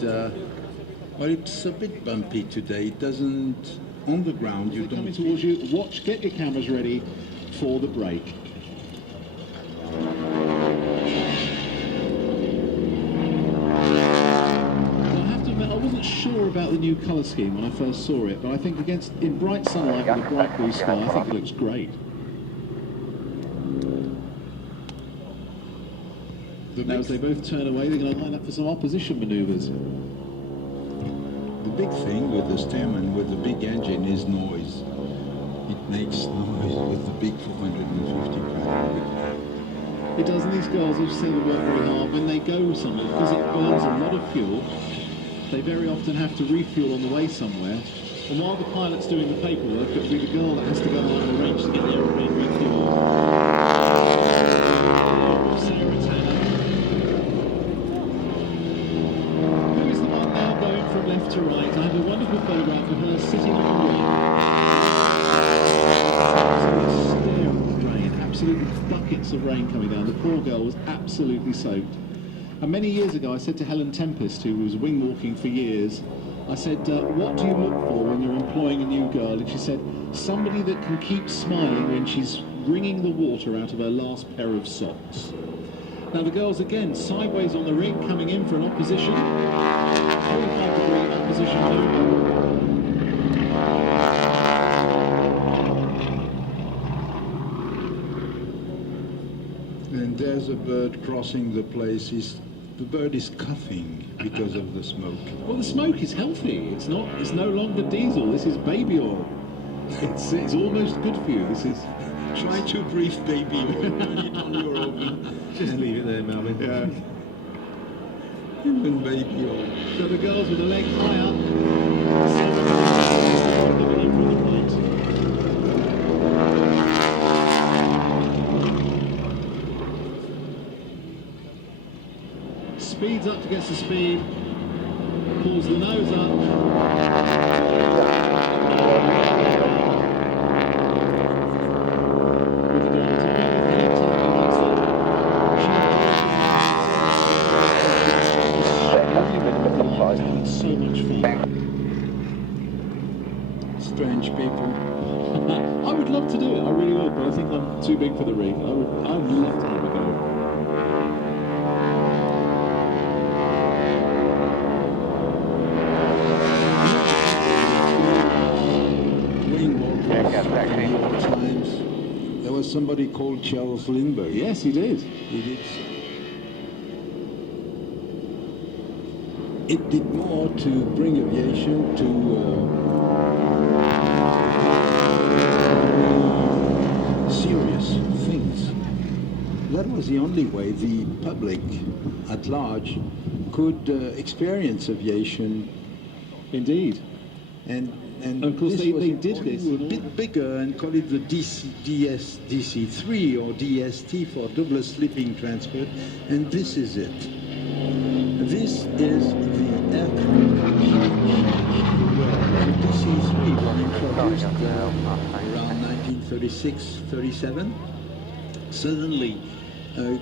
well, it's a bit bumpy today. It doesn't, on the ground, you don't... Coming towards you, watch, get your cameras ready for the break. Sure about the the new colour scheme when I first saw it, but I think in bright sunlight with a bright blue sky, I think it looks great. Now as they both turn away, they're going to line up for some opposition manoeuvres. The big thing with the stem and with the big engine is noise. It makes noise with the big 450 Pratt. It does, and these girls, as you say, they work very hard. When they go somewhere, because it burns a lot of fuel, they very often have to refuel on the way somewhere. And while the pilot's doing the paperwork, it'll be the girl that has to go along the range to get the aeroplane refueled. Sarah Tanner. Who is the one now going from left to right? I have a wonderful photograph of her sitting on the wing. Absolutely buckets of rain coming down. The poor girl was absolutely soaked. And many years ago I said to Helen Tempest, who was wing walking for years, I said, what do you look for when you're employing a new girl? And she said, somebody that can keep smiling when she's wringing the water out of her last pair of socks. Now the girls again sideways on the ring, coming in for an opposition. 45-degree opposition move. And there's a bird crossing the place. The bird is coughing because of the smoke. Well, the smoke is healthy. It's no longer diesel. This is baby oil. It's almost good for you. This is. Try to breathe baby oil. Burn it on your oven. Just leave it there, Melvin. Yeah. Even baby oil. So the girls with the leg high up. Coming in from the right. Speeds up to get the speed, pulls the nose up. With the girls a bit of head tapping. So much fun. Strange people. I would love to do it, I really would, but I think I'm too big for the ring. I would love to have a go. Times. There was somebody called Charles Lindbergh. Yes, he did. He did. It did more to bring aviation to serious things. That was the only way the public at large could experience aviation. Indeed. And of course they did this a bit bigger and call it the DC3 or DST for double sleeping transport, and this is it. This is the aircraft. The DC3 was introduced around 1936-37. Suddenly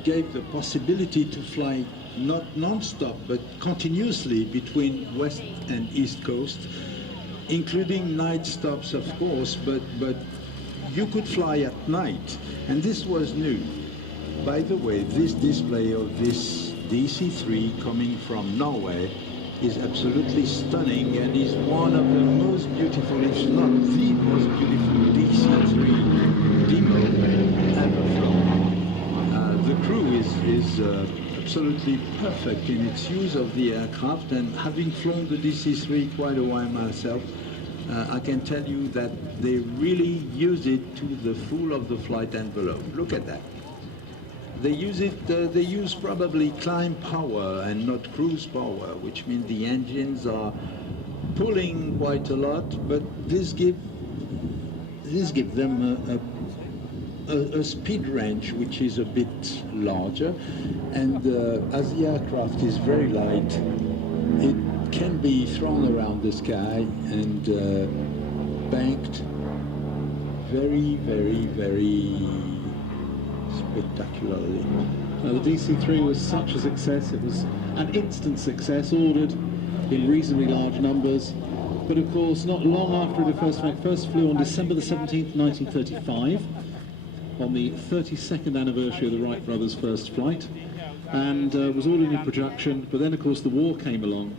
gave the possibility to fly not non-stop but continuously between west and east coast, including night stops, of course, but you could fly at night, and this was new. By the way, this display of this DC-3 coming from Norway is absolutely stunning and is one of the most beautiful, if not the most beautiful DC-3 demo ever flown. The crew is absolutely perfect in its use of the aircraft, and having flown the DC-3 quite a while myself, I can tell you that they really use it to the full of the flight envelope. Look at that. They use it, they use probably climb power and not cruise power, which means the engines are pulling quite a lot, but this gives them a speed range which is a bit larger, and as the aircraft is very light, it can be thrown around the sky and banked very, very, very spectacularly. Now, the DC-3 was such a success. It was an instant success, ordered in reasonably large numbers. But of course, not long after it first flew on December the 17th, 1935, on the 32nd anniversary of the Wright brothers' first flight, and was ordered in production. But then, of course, the war came along,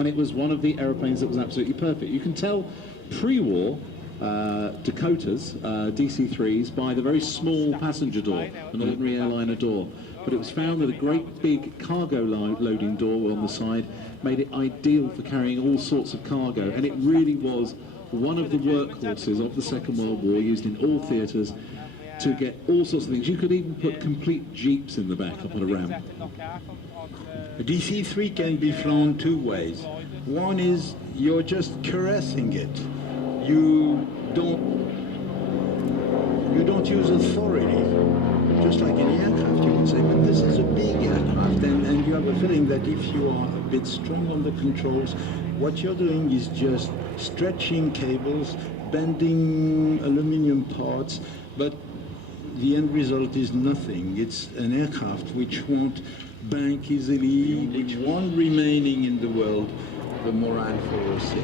and it was one of the aeroplanes that was absolutely perfect. You can tell pre-war Dakotas, DC-3s, by the very small passenger door, an ordinary airliner door. But it was found that a great big cargo loading door on the side made it ideal for carrying all sorts of cargo, and it really was one of the workhorses of the Second World War, used in all theatres to get all sorts of things. You could even put complete jeeps in the back up on a ramp. A DC-3 can be flown two ways. One is you're just caressing it. You don't use authority, just like any aircraft, you would say, but this is a big aircraft, and you have a feeling that if you are a bit strong on the controls, what you're doing is just stretching cables, bending aluminium parts, but the end result is nothing. It's an aircraft which won't bank easily, which won't remaining in the world, the Moran 406.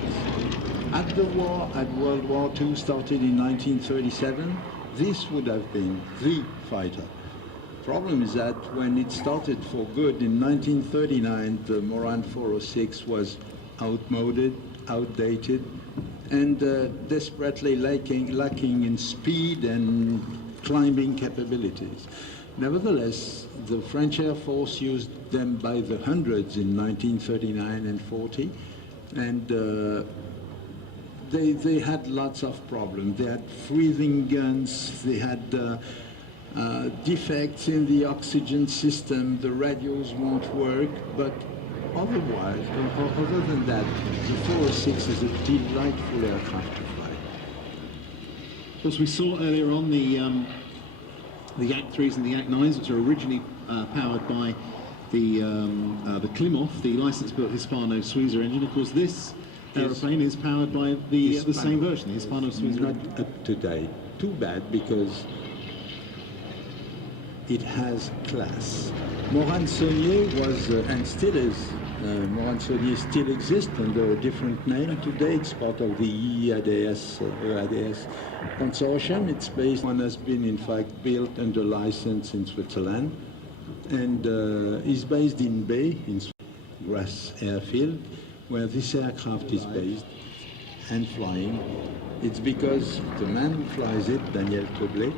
At the war, at World War II, started in 1937, this would have been the fighter. Problem is that when it started for good in 1939, the Moran 406 was outmoded, outdated, and desperately lacking in speed and climbing capabilities. Nevertheless, the French Air Force used them by the hundreds in 1939 and 40, and they had lots of problems. They had freezing guns, they had defects in the oxygen system, the radios won't work, but otherwise, other than that, the 406 is a delightful aircraft to fly. As we saw earlier on, the Yak 3s and the Yak 9s, which are originally powered by the Klimov, the license-built Hispano-Suiza engine. Of course, this aeroplane is powered by the same version, the Hispano-Suiza. Not up to date. Too bad, because it has class. Moran-Saulnier was, and still is, Moran-Saulnier still exists under a different name today. It's part of the EADS consortium. It's based, one has been in fact built under license in Switzerland, and is based in Bay, in Grasse Airfield, where this aircraft is based and flying. It's because the man who flies it, Daniel Toblet,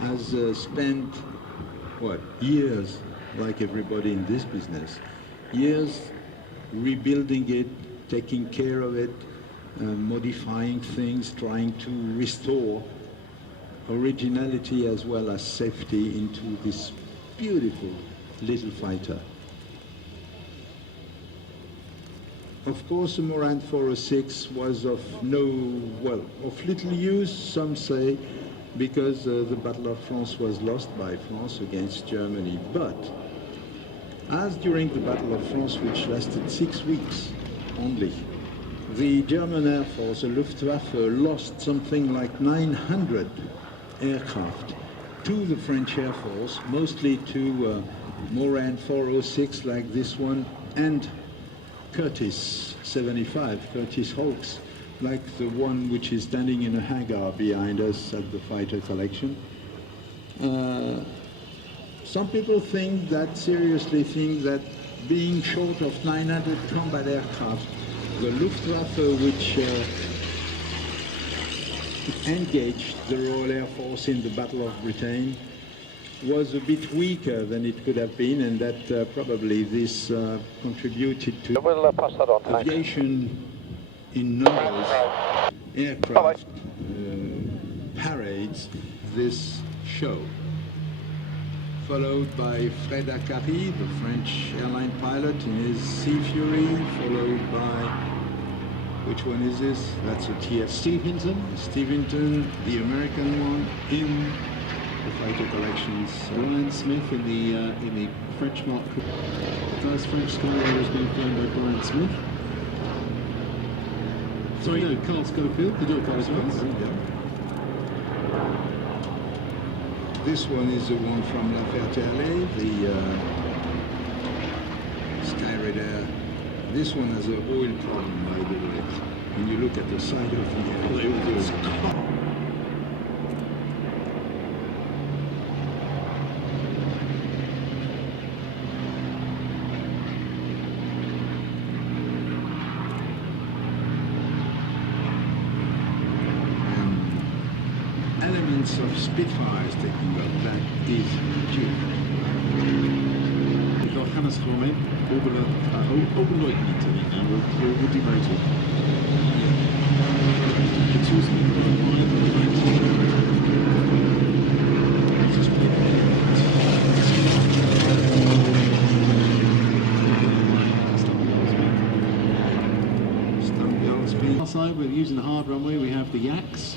has spent, what, years, like everybody in this business, years rebuilding it, taking care of it, modifying things, trying to restore originality as well as safety into this beautiful little fighter. Of course, the Moran 406 was of of little use, some say, because the Battle of France was lost by France against Germany. But as during the Battle of France, which lasted 6 weeks only, the German Air Force, the Luftwaffe, lost something like 900 aircraft to the French Air Force, mostly to Moran 406 like this one, and Curtiss 75, Curtiss Hawks, like the one which is standing in a hangar behind us at the fighter collection. Some people seriously think that being short of 900 combat aircraft, the Luftwaffe, which engaged the Royal Air Force in the Battle of Britain, was a bit weaker than it could have been, and that probably this contributed to We'll pass that on, thanks. aviation in numbers, aircraft, parades this show. Followed by Fred Acari, the French airline pilot in his Sea Fury, followed by, which one is this? That's a TF. Steventon, the American one, in the fighter collections. Brian Smith in the French Mark. The first French Skyliner has been flown by Brian Smith. Sorry, no, Carl Schofield, the Duke This one is the one from La Ferté-Alais, the Skyraider. This one has an oil problem, by the way. When you look at the side of the airplane, lots of Spitfires taking off. That is cheap. We've got Hannes Forming, open Leutnant, I think now, we're demoted. Outside, we're using the hard runway, we have the Yaks.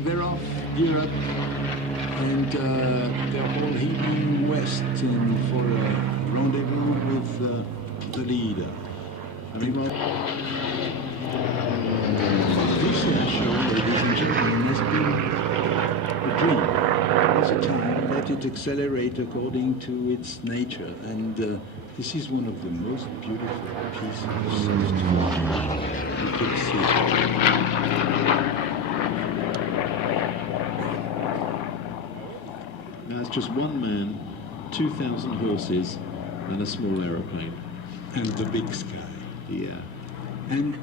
They're off Europe and they're all heading west for a rendezvous with the leader. I mean, well, this show, ladies and gentlemen, has been a dream. It's a time, let it accelerate according to its nature, and this is one of the most beautiful pieces of flying you could see. Now it's just one man, 2,000 horses, and a small aeroplane. And the big sky. Yeah. And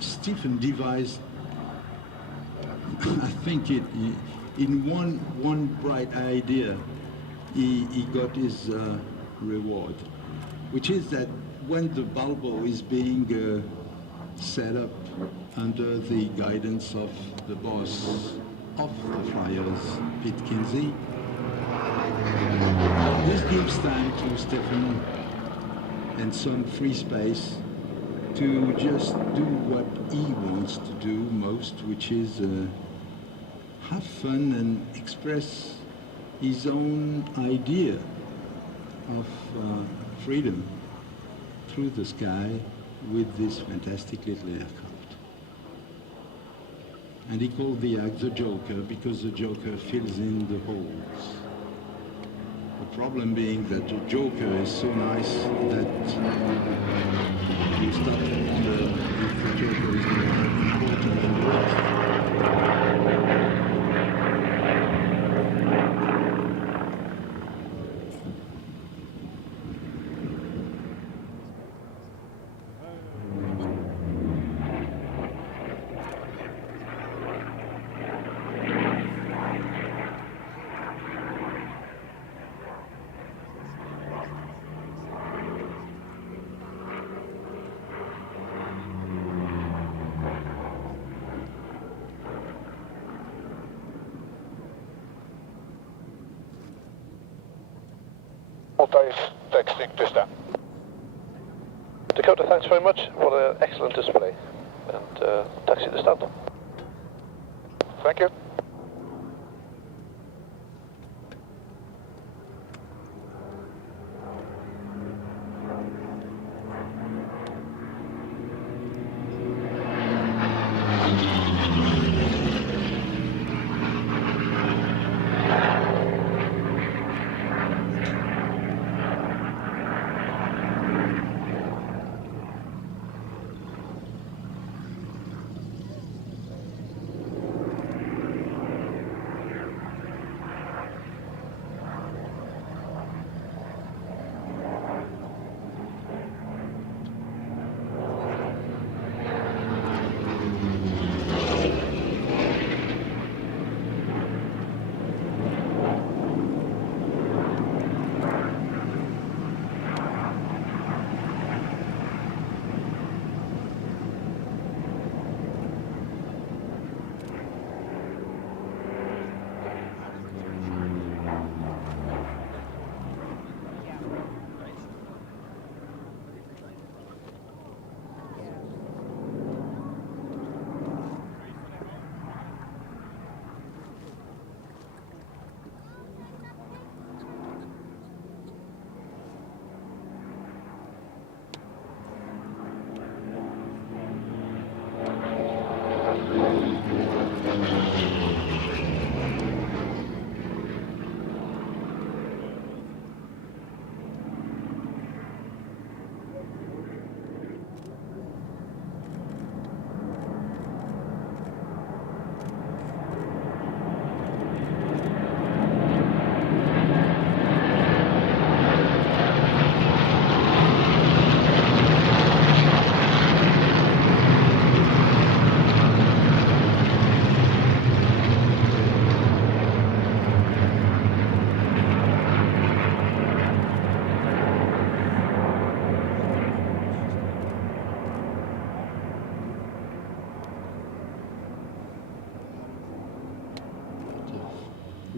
Stephen devised, I think in one bright idea, he got his reward, which is that when the bulbo is being set up under the guidance of the boss of the Flyers, Pete Kinsey, this gives time to Stephen and some free space to just do what he wants to do most, which is have fun and express his own idea of freedom through the sky with this fantastic little aircraft. And he called the act the Joker because the Joker fills in the holes. The problem being that the Joker is so nice that you start to wonder if the Joker is more important than the rest. Texting Pista. Dakota, thanks very much. What an excellent display. And taxi to stand. Thank you.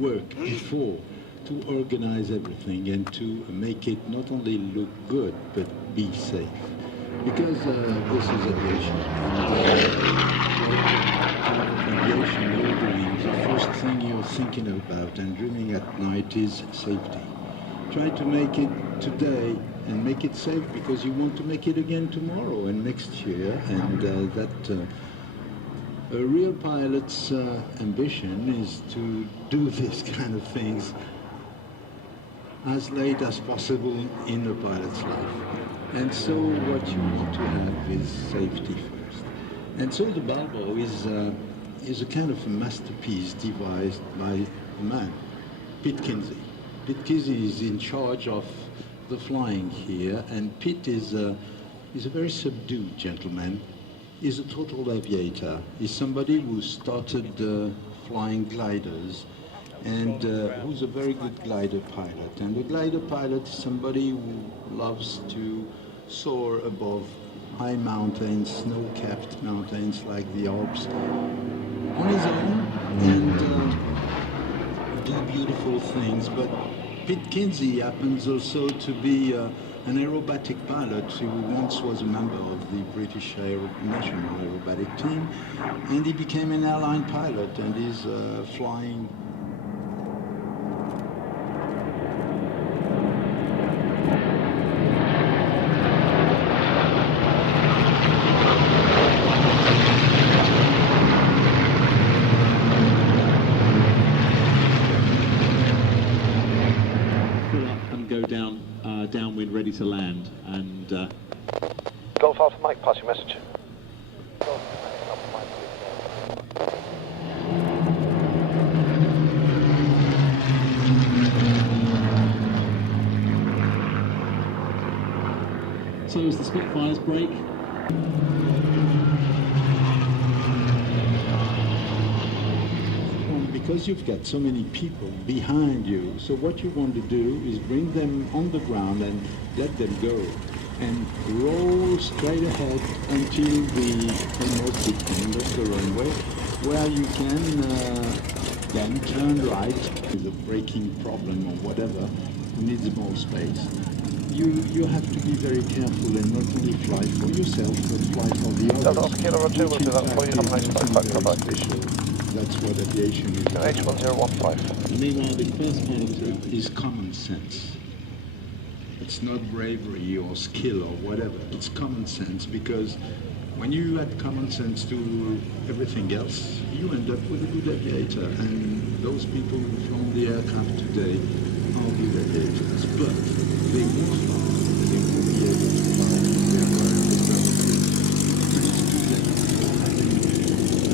work before to organize everything and to make it not only look good, but be safe. Because this is aviation. Aviation, you're doing, the first thing you're thinking about and dreaming at night is safety. Try to make it today and make it safe because you want to make it again tomorrow and next year. And a real pilot's ambition is to do these kind of things as late as possible in a pilot's life. And so what you want to have is safety first. And so the Balbo is a kind of a masterpiece devised by a man, Pete Kinsey. Pete Kinsey is in charge of the flying here, and Pete is a very subdued gentleman. He's a total aviator. He's somebody who started flying gliders and who's a very good glider pilot. And a glider pilot is somebody who loves to soar above high mountains, snow-capped mountains like the Alps, on his own and do beautiful things. But Pete Kinsey happens also to be an aerobatic pilot who once was a member of the British National Aerobatic team, and he became an airline pilot and is flying. Downwind, ready to land, and Golf Alpha Mike, pass your message. so as the Spitfires break. Because you've got so many people behind you, so what you want to do is bring them on the ground and let them go and roll straight ahead until the almost the end of the runway, where you can then turn right with a braking problem or whatever, needs more space. You have to be very careful and not only fly for yourself, but fly for the others. Delta Alpha Kilo Roger, we'll do that for you. Have a nice flight back. Bye-bye. Special. That's what aviation is. H1015. Meanwhile, the first pilot is common sense. It's not bravery or skill or whatever. It's common sense, because when you add common sense to everything else, you end up with a good aviator. And those people who fly the aircraft today are good aviators, but they won't fly. They won't be able to fly the aircraft without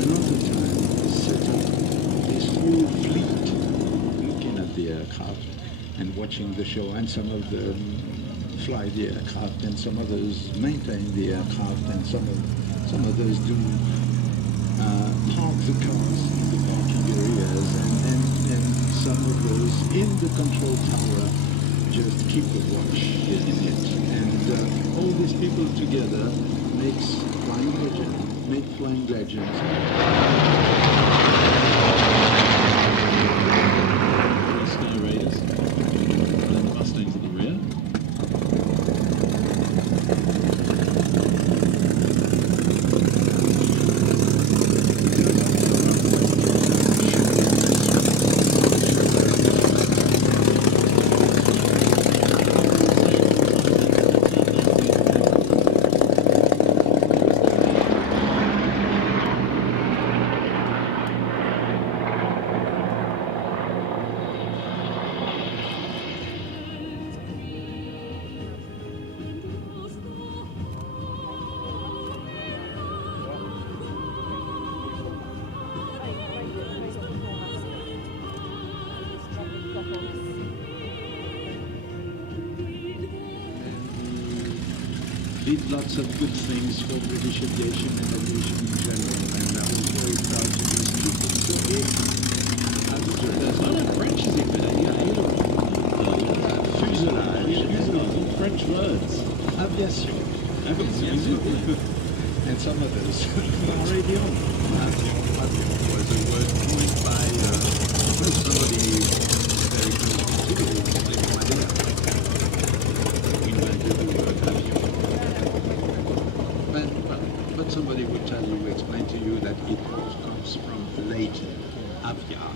another time set up this whole fleet looking at the aircraft and watching the show, and some of them fly the aircraft and some others maintain the aircraft and some others do park the cars in the parking areas and some others in the control tower just keep a watch in it. And all these people together make flying legends. Sky Raiders, and then the Mustangs at the rear. Did lots of good things for British aviation and aviation in general, and I was very proud to be speaking to him as a journalist. Oh, French is invented. Fuselage. French words. Aviation. And some others. Radio. Avion was a word coined by somebody very close to you is Madeira. Invented the word avion. But somebody would tell you, explain to you that it all comes from late Aviar.